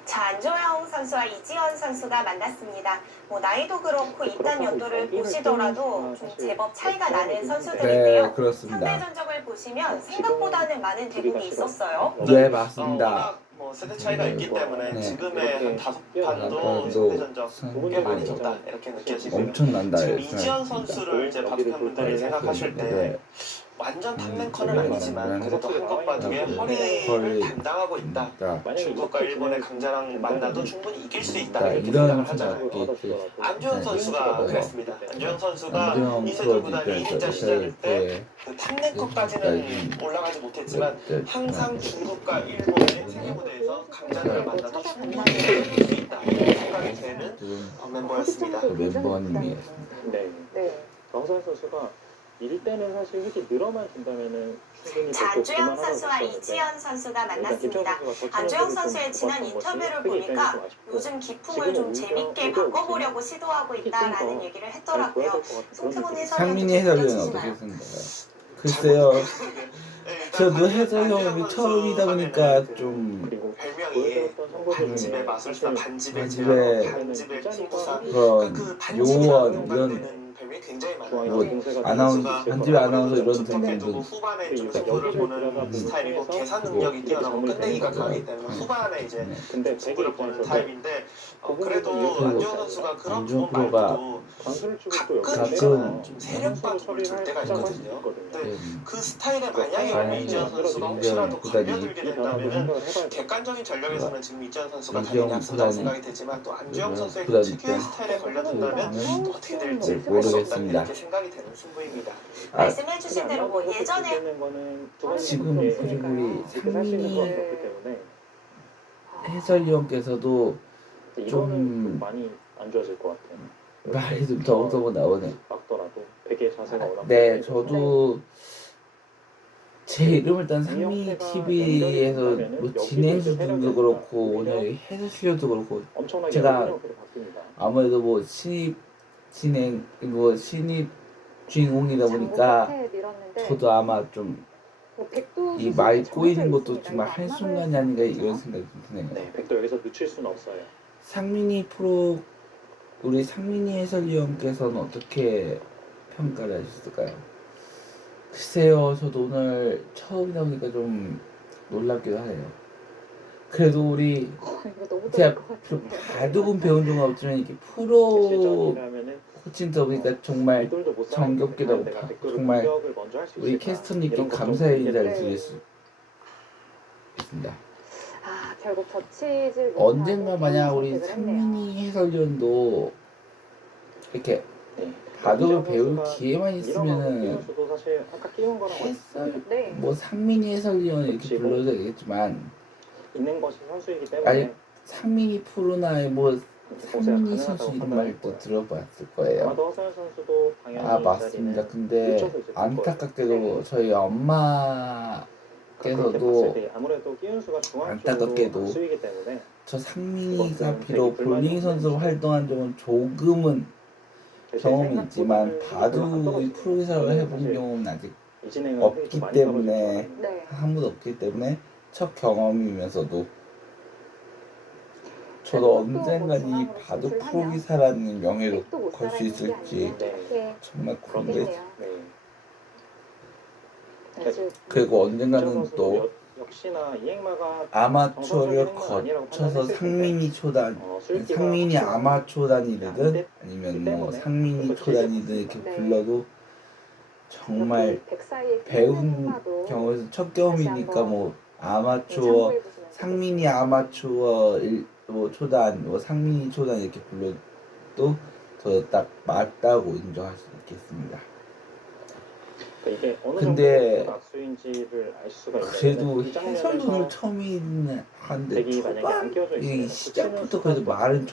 자, 안조영 선수와 이지연 선수가 만났습니다. 뭐 나이도 그렇고 입단 연도를 보시더라도 좀 제법 차이가 나는 네, 선수들인데요. 상대 그렇습니다. 전적을 보시면 생각보다는 많은 대국이 있었어요. 네, 맞습니다. 워낙 뭐 세대 차이가 있기 때문에 네. 지금의 한 5판도 판도 상대 전적 꽤 많이 졌다 이렇게 느껴지고요. 엄청난다. 지금 이지연 선수를 이제 바둑 팬분들이 생각하실 때 완전 탑랭커는 아니지만 그래도 한국 바둑의 허리를 담당하고 있다. 중국과 일본의 강자랑 만나도 충분히 이길 수 있다. 이렇게 생각을 하잖아요. 안주영 선수가 그랬습니다. 안주영 선수가 이세돌 구단이 1인자 시작일 때 그 탑랭커까지는 올라가지 못했지만 항상 중국과 일본의 세계 무대에서 강자들을 만나도 충분히 이길 수 있다. 이렇게 생각이 되는 멤버였습니다. 멤버님이 네. 강서현 선수가 이길 때는 사실 흙이 늘어만 준다면은 충분히 자, 안주영 선수와 이지연 선수가 만났습니다. 안주영 선수의 지난 인터뷰를 보니까 요즘 기풍을 좀 재밌게 바꿔보려고 시도하고 있다라는 얘기를 했더라고요. 송태곤 상민이 해설위원 해설위원 어떻게 생각해요? 글쎄요. 저도 해설위원이 처음이다 보니까 좀 별명이 반집의 마술사, 반집의 반집의 제어, 반집의 팅구사, 그런 그 반집이라는 요원 연관되는 이런 별명이 굉장히 많아요. 뭐 아나운서 반집의 아나운서 이런 등등등 후반에 좀 승부를 보는 스타일이고 계산 능력이 뛰어나고 끝내기가 강하기 때문에 후반에 이제 승부를 보는 타입인데 그래도 안주영 선수가 그런 부분 말고도 가끔 좀 세력 바둑을 줄 때가 있거든요. 근데 그 스타일에 만약에 이지현 선수가 혹시라도 걸려들게 된다면은 객관적인 전력에서는 지금 이지현 선수가 당연히 앞선다고 생각이 되지만 또 안주영 선수의 그 특유의 스타일에 걸려든다면 또 어떻게 될지 알 수 없다 이렇게 생각이 되는 승부입니다. 말씀해주신 대로 뭐 예전에 지금 그리고 우리 상민이 해설위원께서도 좀 많이 안 좋아질 것 같아요. 말이 좀 더더더 나오네. 막더라도 베개 자세가 워낙 네, 저도 제 이름을 딴 상민이 TV에서 뭐 진행수도 그렇고 오늘 해설위원도 그렇고 제가 아무래도 뭐 신입 진행 뭐 신입 주인공이다 보니까 저도 아마 좀 이 말 꼬이는 것도 정말 한순간이 아닌가 이런 생각이 드네요. 네, 백도 여기서 늦출 수는 없어요. 상민이 프로 우리 상민이 해설위원께서는 어떻게 평가를 하셨을까요? 글쎄요, 저도 오늘 처음이다 보니까 좀 놀랍기도 하네요. 그래도 우리 제가 바둑은 배운 적은 없지만 이렇게 프로 코칭다 보니까 정말 정겹기도 하고 정말 우리 캐스터님께 감사의 인사를 드릴 수 있습니다. 아, 결국 젖히질 언젠가 만약 우리 상민이 해설위원도 이렇게 바둑을 배울 기회만 있으면은 뭐 상민이 해설위원 이렇게 불러도 되겠지만 있는 것이 선수이기 때문에 아니 상민이 프로나 뭐 상민이 선수 이런 말도 들어봤을 거예요. 아마도 허서연 선수도 당연히 아 맞습니다. 근데 안타깝게도 저희 엄마께서도 아무래도 끼운수가 안타깝게도 저 상민이가 비록 볼링 선수로 활동한 적은 조금은 경험이 있지만 바둑 프로기사를 해본 경험은 아직 없기 때문에 아무도 없기 때문에 첫 경험이면서도 저도 언젠가 이 바둑 프로기사라는 명예로 걸 수 있을지 정말 궁금해요. 그리고 언젠가는 또 아마추어를 거쳐서 상민이 초단, 상민이 아마추어단이든 아니면 뭐 상민이 초단이든 이렇게 불러도 정말 배운 경우에서 첫 경험이니까 뭐 아마추어, 상민이 아마추어 뭐 초단, 뭐 상민이 초단 이렇게 불러도 저 딱 맞다고 인정할 수 있겠습니다. 근데 그래도 해설위원을 처음인 한데 초반 이 시작부터 그래도 말은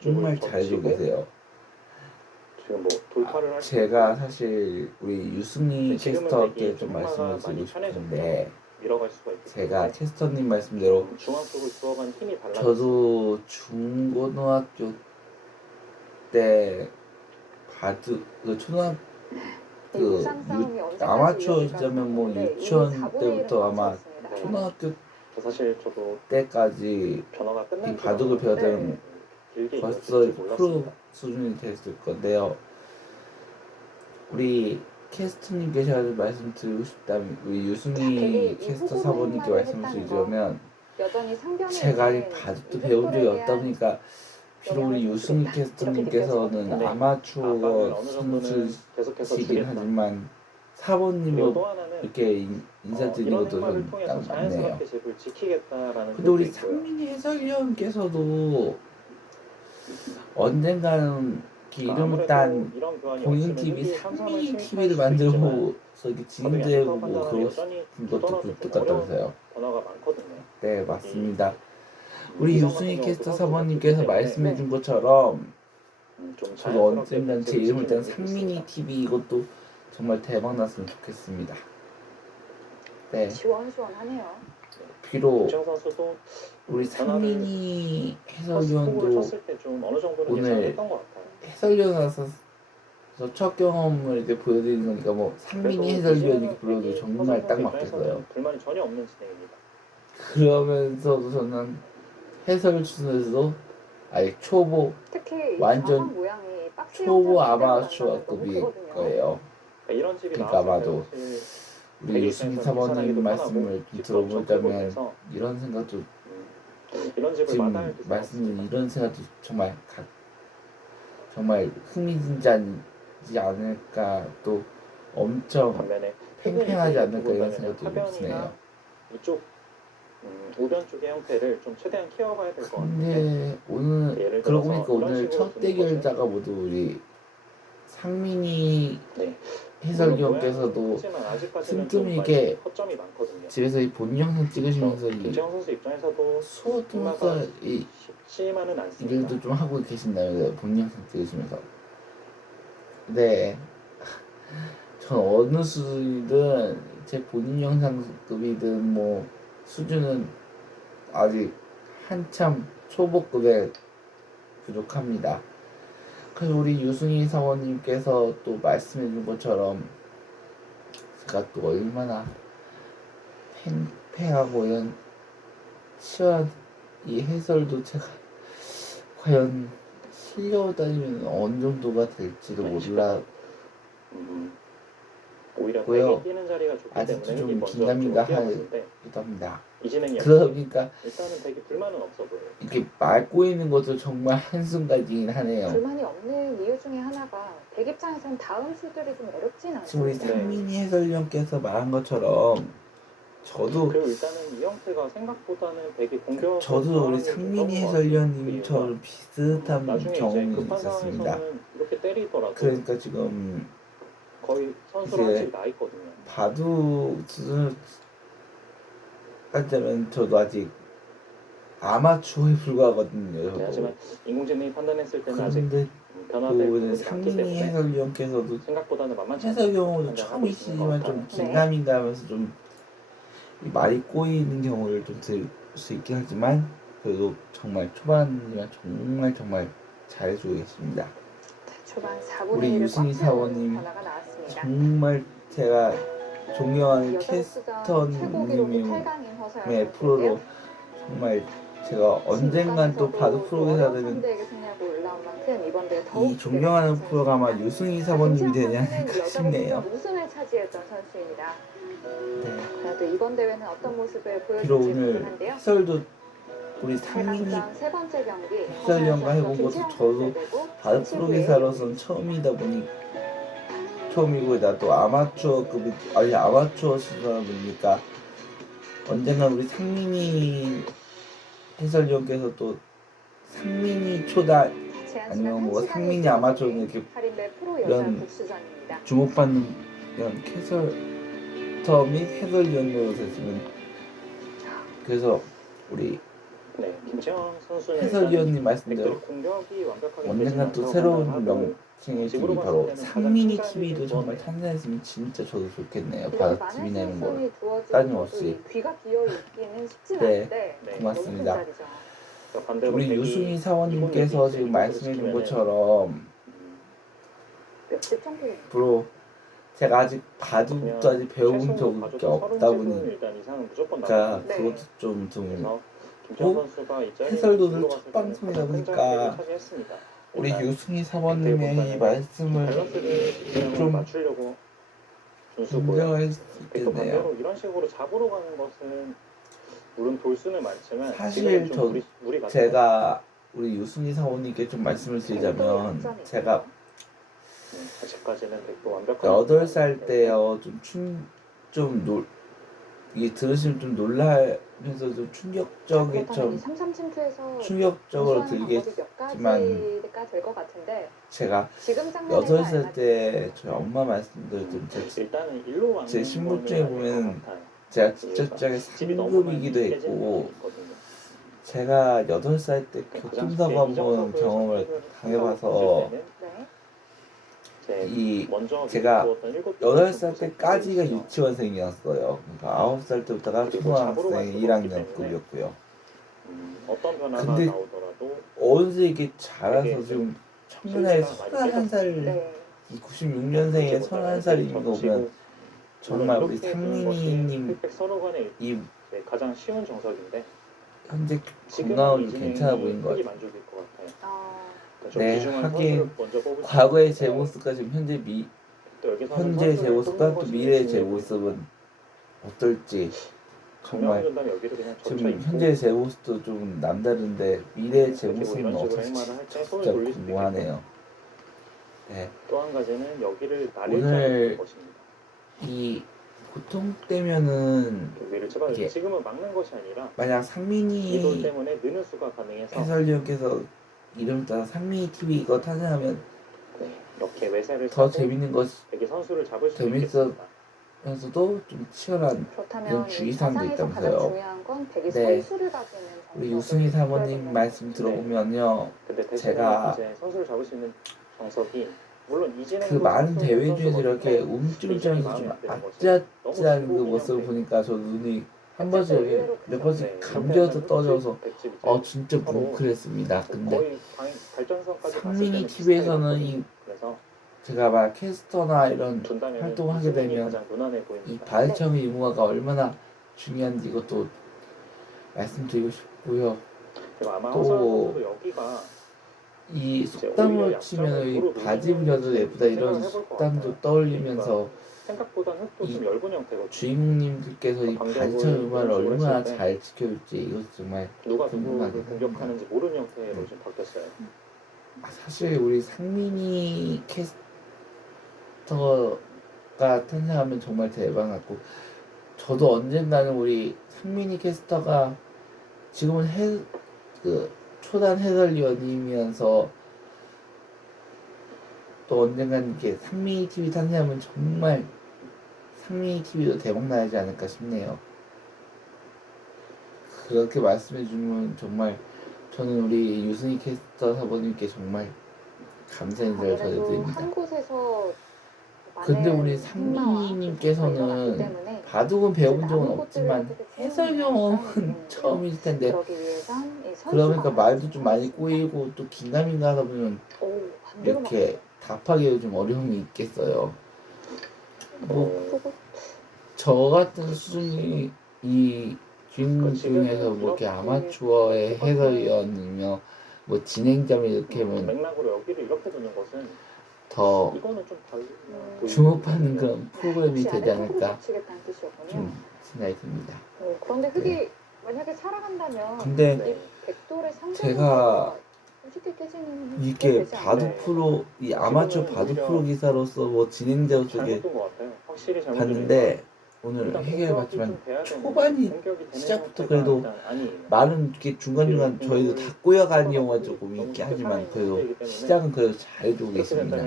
정말 잘해주고 계세요. 제가 사실 우리 유승희 캐스터께 좀 말씀을 드리고 싶은데 제가 캐스터님 말씀대로 저도 중고등학교 때 바둑 초등학교 아마추어 시절면 뭐 유치원 때부터 아마 초등학교 때까지 이 바둑을 배우던 벌써 프로 수준이 됐을 건데요. 우리 캐스터님께 제가 말씀드리고 싶다면 우리 유승희 캐스터 사모님께 말씀드리자면 제가 이 바둑도 배운 적이 없다 보니까 비록 우리 유승희 캐스터님께서는 아마추어 선수시긴 하지만 사모님을 또 하나는 이렇게 인사드리는 이런 것도 행마를 좀 통해서 딱 맞네요. 자연스럽게 집을 지키겠다라는 근데 우리 뜻도 있고요. 상민이 해설위원께서도 언젠가는 이렇게 이름을 딴 이런 교환이 공인 없으면 TV 흑이 삼삼을 상민이 침입할 TV를 수도 만들고서 이렇게 다들 지인도 양쪽 해보고 판단하는 그런 여전히 것도 볼 것 같다면서요. 변화가 많거든요. 네, 맞습니다. 우리 이런 유승희 같은 캐스터 경우도 사모님께서 때문에 말씀해준 것처럼 좀 저도 자연스럽게 언젠간 제 문제를 이름을 딴 지키는 상민이 TV 이것도 정말 대박 났으면 좋겠습니다. 네, 시원시원하네요. 비록 김지영 선수도 우리 상민이 포구를 해설위원도 쳤을 때 좀 어느 정도는 오늘 예상했던 것 같아요. 해설위원으로서 첫 경험을 이렇게 보여드리는 거니까 뭐 상민이 해설위원 이렇게 불러도 정말 딱 맞겠어요. 불만이 전혀 없는 진행입니다. 그러면서도 저는 해설 중에서도 아예 초보 특히 완전 좌석 모양이 박스 초보 형태로 아마추어급일 너무 크거든요. 거예요. 이런 집이 그러니까 나왔을 아마도 때는 사실 우리 유승희 사모님 말씀을 좀 들어보자면 이런 생각도 이런 집을 지금 마다할 듯이 말씀드린 이런 생각도 정말 흥미진진하지 않을까 또 엄청 반면에 팽팽하지 않을까 이런 생각도 좀 드네요. 이쪽 우변 쪽의 형태를 좀 최대한 키워가야 될 것 같은데 근데 오늘 예를 그러고 들어서 보니까 오늘 이런 식으로 첫 대결자가 모두 우리 상민이 네. 해설위원께서도 씀씀이게 허점이 많거든요. 집에서 이 본 영상 찍으시면서 이 김지영 선수 입장에서도 수어통해서 이 쉽지만은 않습니다. 일도 좀 하고 계신다면 본 영상 찍으시면서 네. 전 어느 수준이든 제 본인 영상급이든 뭐 수준은 아직 한참 초보급에 부족합니다. 그래서 우리 유승희 사모님께서 또 말씀해준 것처럼 제가 또 얼마나 팽팽하고 이런 시원한 이 해설도 제가 과연 실려다니면 어느 정도가 될지도 몰라 오히려 고요. 뛰는 자리가 좋기 아직도 때문에 좀 먼저 긴가민가 뛰어봤는데 합니다. 이 진행이 그러니까 일단은 되게 불만은 없어 보여요. 이렇게 맑고 있는 것도 정말 한순간이긴 하네요. 불만이 없는 이유 중에 하나가 대기입장에서는 다음 수들이 좀 어렵진 지금 우리 않습니다. 상민이 해설위원께서 말한 것처럼 저도 그리고 일단은 이 형태가 생각보다는 되게 공격. 저도 우리 상민이 해설위원님처럼 비슷한 경험이 있었습니다. 이렇게 때리더라도 그러니까 지금 거의 선수로 한씩 나 있거든요. 바둑 수준을 따지자면 저도 아직 아마추어에 불과하거든요. 저도. 하지만 인공지능이 판단했을 때는 아직 그런데 변화될 또 부분이 많기 상민이 때문에 해설위원께서도 생각보다는 만만치 해설 경우도 않게 처음이시지만 좀 긴가민가 하면서 좀 말이 꼬이는 경우를 좀 들 수 있긴 하지만 그래도 정말 초반이지만 정말 잘해주고 계십니다. 초반 4분의 우리 1을 유승희 꽉 채운 사원님 변화가 나왔습니다. 정말 제가 존경하는 최고 기록이 캐스터님의 8강인 허서연 프로로 정말 제가 언젠간 또 바둑 프로에서 되면 선수에게 승리하고 올라온 만큼 이번 대회 더욱 이 존경하는 프로가 아마 유승희 사모님이 되지 않을까 싶네요. 우승을 차지했던 선수입니다. 네. 그래도 이번 대회는 어떤 모습을 비록 보여줄지 오늘 궁금한데요. 해설도 우리 상민이 8강전 세 번째 경기 해설위원과 해본 것도 저도 바둑 프로기사로서는 처음이고 나도 아마추어급이 아니 아마추어 수준이니까 언젠가 우리 상민이 해설위원께서 또 상민이 초단 아니면 뭐 상민이 아마추어 이렇게 이런 주목받는 이런 캐스터 및 해설위원으로 됐으면 그래서 우리 김지영 선수는 해설위원님 말씀대로 공격이 완벽하게 언젠간 또 새로운 명칭의 TV 바로 상민이 TV도 정말 탄생했으면 진짜 저도 좋겠네요. 바둑 TV 내는 거 따님없이. 귀가 비어 있기는 쉽진 네, 않은데 고맙습니다. 너무 큰 자리죠. 우리 유승희 사원님께서 지금 말씀해준 것처럼 앞으로 제가 아직 바둑도 아직 배운 적이 없다 보니까 그것도 좀 해설도 오늘 첫 방송이다 보니까 우리 유승희 사모님의 이 말씀을 좀 인정할 수 있겠네요. 이런 식으로 잡으러 가는 것은 물론 돌수는 많지만 사실 제가 우리 유승희 사모님께 좀 말씀을 드리자면 제가 아직까지는 백도 완벽한 8살 때요 이게 들으시면 좀 놀라면서 좀 충격적이 좀 충격적으로 들겠지만 제가 8살 때 저희 엄마 말씀드렸던 제 신분증에 보면 제가 직접적인 상급이기도 했고 제가 8살 때 교통사고 한번 경험을 당해봐서 제가 8살 때까지가 유치원생이었어요. 그러니까 9살 때부터가 초등학생 1학년급이었고요. 근데 어느새 이게 자라서 지금 청년의 31살 96년생의 31살인 거 보면 정말 우리 상민이님 이 가장 쉬운 정석인데 현재 건강은 괜찮아 보이는 것 같아요. 네, 하긴 과거의 제 모습과 지금 현재 제 모습과 또 미래의 제 모습은 어떨지 정말 지금 현재 제 모습도 좀 남다른데 미래의 제 모습은 어떨지 진짜 궁금하네요. 네. 또 한 가지는 여기를 오늘 이 보통 때면은 이게 지금은 막는 것이 아니라 만약 상민이 이돌 때문에 느는 수가 가능해서 해설위원께서 이름 따라 상민이 TV 이거 탄생하면 이렇게 외세를 더 재밌는 것이 선수를 잡을 수 재밌으면서도 좀 치열한 이런 주의사항도 있다면서요. 네, 우리 유승희 사모님 말씀 들어보면요, 제가 선수를 잡을 수 있는 정석이 물론 그 많은 대회 중에서 이렇게 움찔움찔하면서 좀 아찔아찔한 그 모습을 보니까 저 눈이 한 번씩 몇 번씩 감겨서 떠져서 진짜 뭉클했습니다. 근데 상민이 TV에서는 제가 막 캐스터나 이런 활동을 하게 되면 이 바이청의 유무화가 얼마나 중요한지 이것도 말씀드리고 싶고요. 또 이 속담을 치면 이 바지 부려도 예쁘다 이런 속담도 떠올리면서 이 주인공님들께서 이 바지처럼 음악을 얼마나 잘 지켜줄지 이것 정말 궁금하게 공격하는지 모르는 형태로 좀 바뀌었어요. 사실 우리 상민이 캐스터가 탄생하면 정말 대박 같고 저도 언젠가는 우리 상민이 캐스터가 지금은 초단 해설위원이면서 또 언젠간 이렇게 상민이 TV 탄생하면 정말 상민이 TV도 대박 나지 않을까 싶네요. 그렇게 말씀해 주면 정말 저는 우리 유승희 캐스터 사모님께 정말 감사 인사를 전해드립니다. 근데 우리 상민이님께서는 바둑은 배운 적은 없지만 해설 경험은 처음일 텐데 그러니까 말도 좀 많이 꼬이고 또 긴가민가 하다 보면 이렇게 답하기가 좀 어려움이 있겠어요. 저 같은 수준이 이 주인공 중에서 이렇게 아마추어의 해설위원이며 진행자면 이렇게 하면 맥락으로 여기를 이렇게 두는 것은 더 주목받는 그런 프로그램이 되지 않을까 좀 생각이 듭니다. 그런데 흙이 만약에 살아간다면 근데 제가 이게 바둑 프로 이 아마추어 바둑 프로 기사로서 진행자로서 봤는데 오늘 해결해봤지만 초반이 시작부터 그래도 말은 이렇게 중간중간 저희도 다 꼬여가는 경우가 조금 있긴 하지만 그래도 시작은 그래도 잘해주고 계십니다.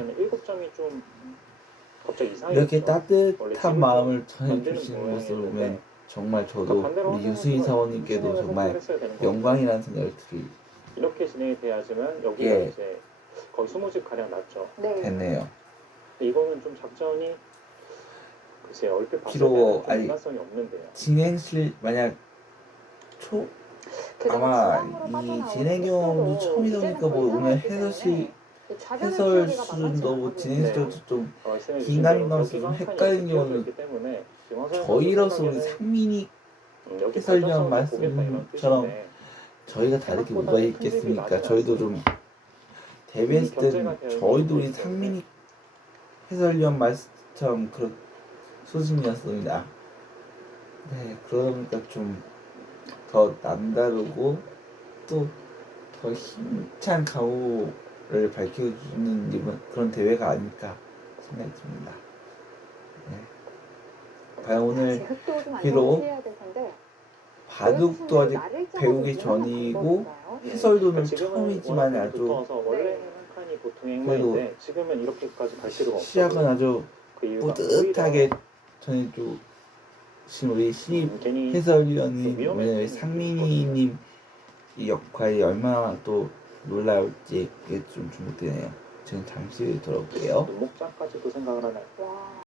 이렇게 따뜻한 마음을 전해주시는 모습을 보면 정말 저도 우리 유수희 사원님께도 정말 영광이라는 생각을 이렇게 진행이 돼야지만 여기가 이제 거의 20집 가량 났죠. 됐네요. 이거는 좀 작전이 글쎄 얼핏 봤을 때는 일관성이 없는데요. 진행실 만약 아마 이 진행 경험도 처음이다 보니까 오늘 해설 수준도 진행실도 좀 긴가민가면서 좀 헷갈리는 경우는 저희로서 우리 상민이 해설위원 말씀처럼 저희가 다를 게 뭐가 있겠습니까? 저희도 좀 데뷔했을 때는 저희도 우리 상민이 해설위원 말씀처럼 그런 수준이었습니다. 네, 그러다 보니까 좀 더 남다르고 또 더 힘찬 각오를 밝혀주는 그런 대회가 아닐까 생각이 듭니다. 과연 오늘 흑도도 많이 비록 해야 될 텐데. 바둑도 아직 배우기 전이고 해설도는 지금은 처음이지만 워낙 아주 붙어서 원래는 한 칸이 보통의 그래도 행마인데 지금은 이렇게까지 갈 필요가 없어요. 시작은 아주 그 이유가 뿌듯하게 전해주신 우리 신입 괜히 해설위원님 위험해지는 오늘 상민이님 이 역할이 얼마나 또 놀라울지 그게 좀 주목되네요. 저는 잠시 돌아올게요. 목자까지도 생각을 하나요?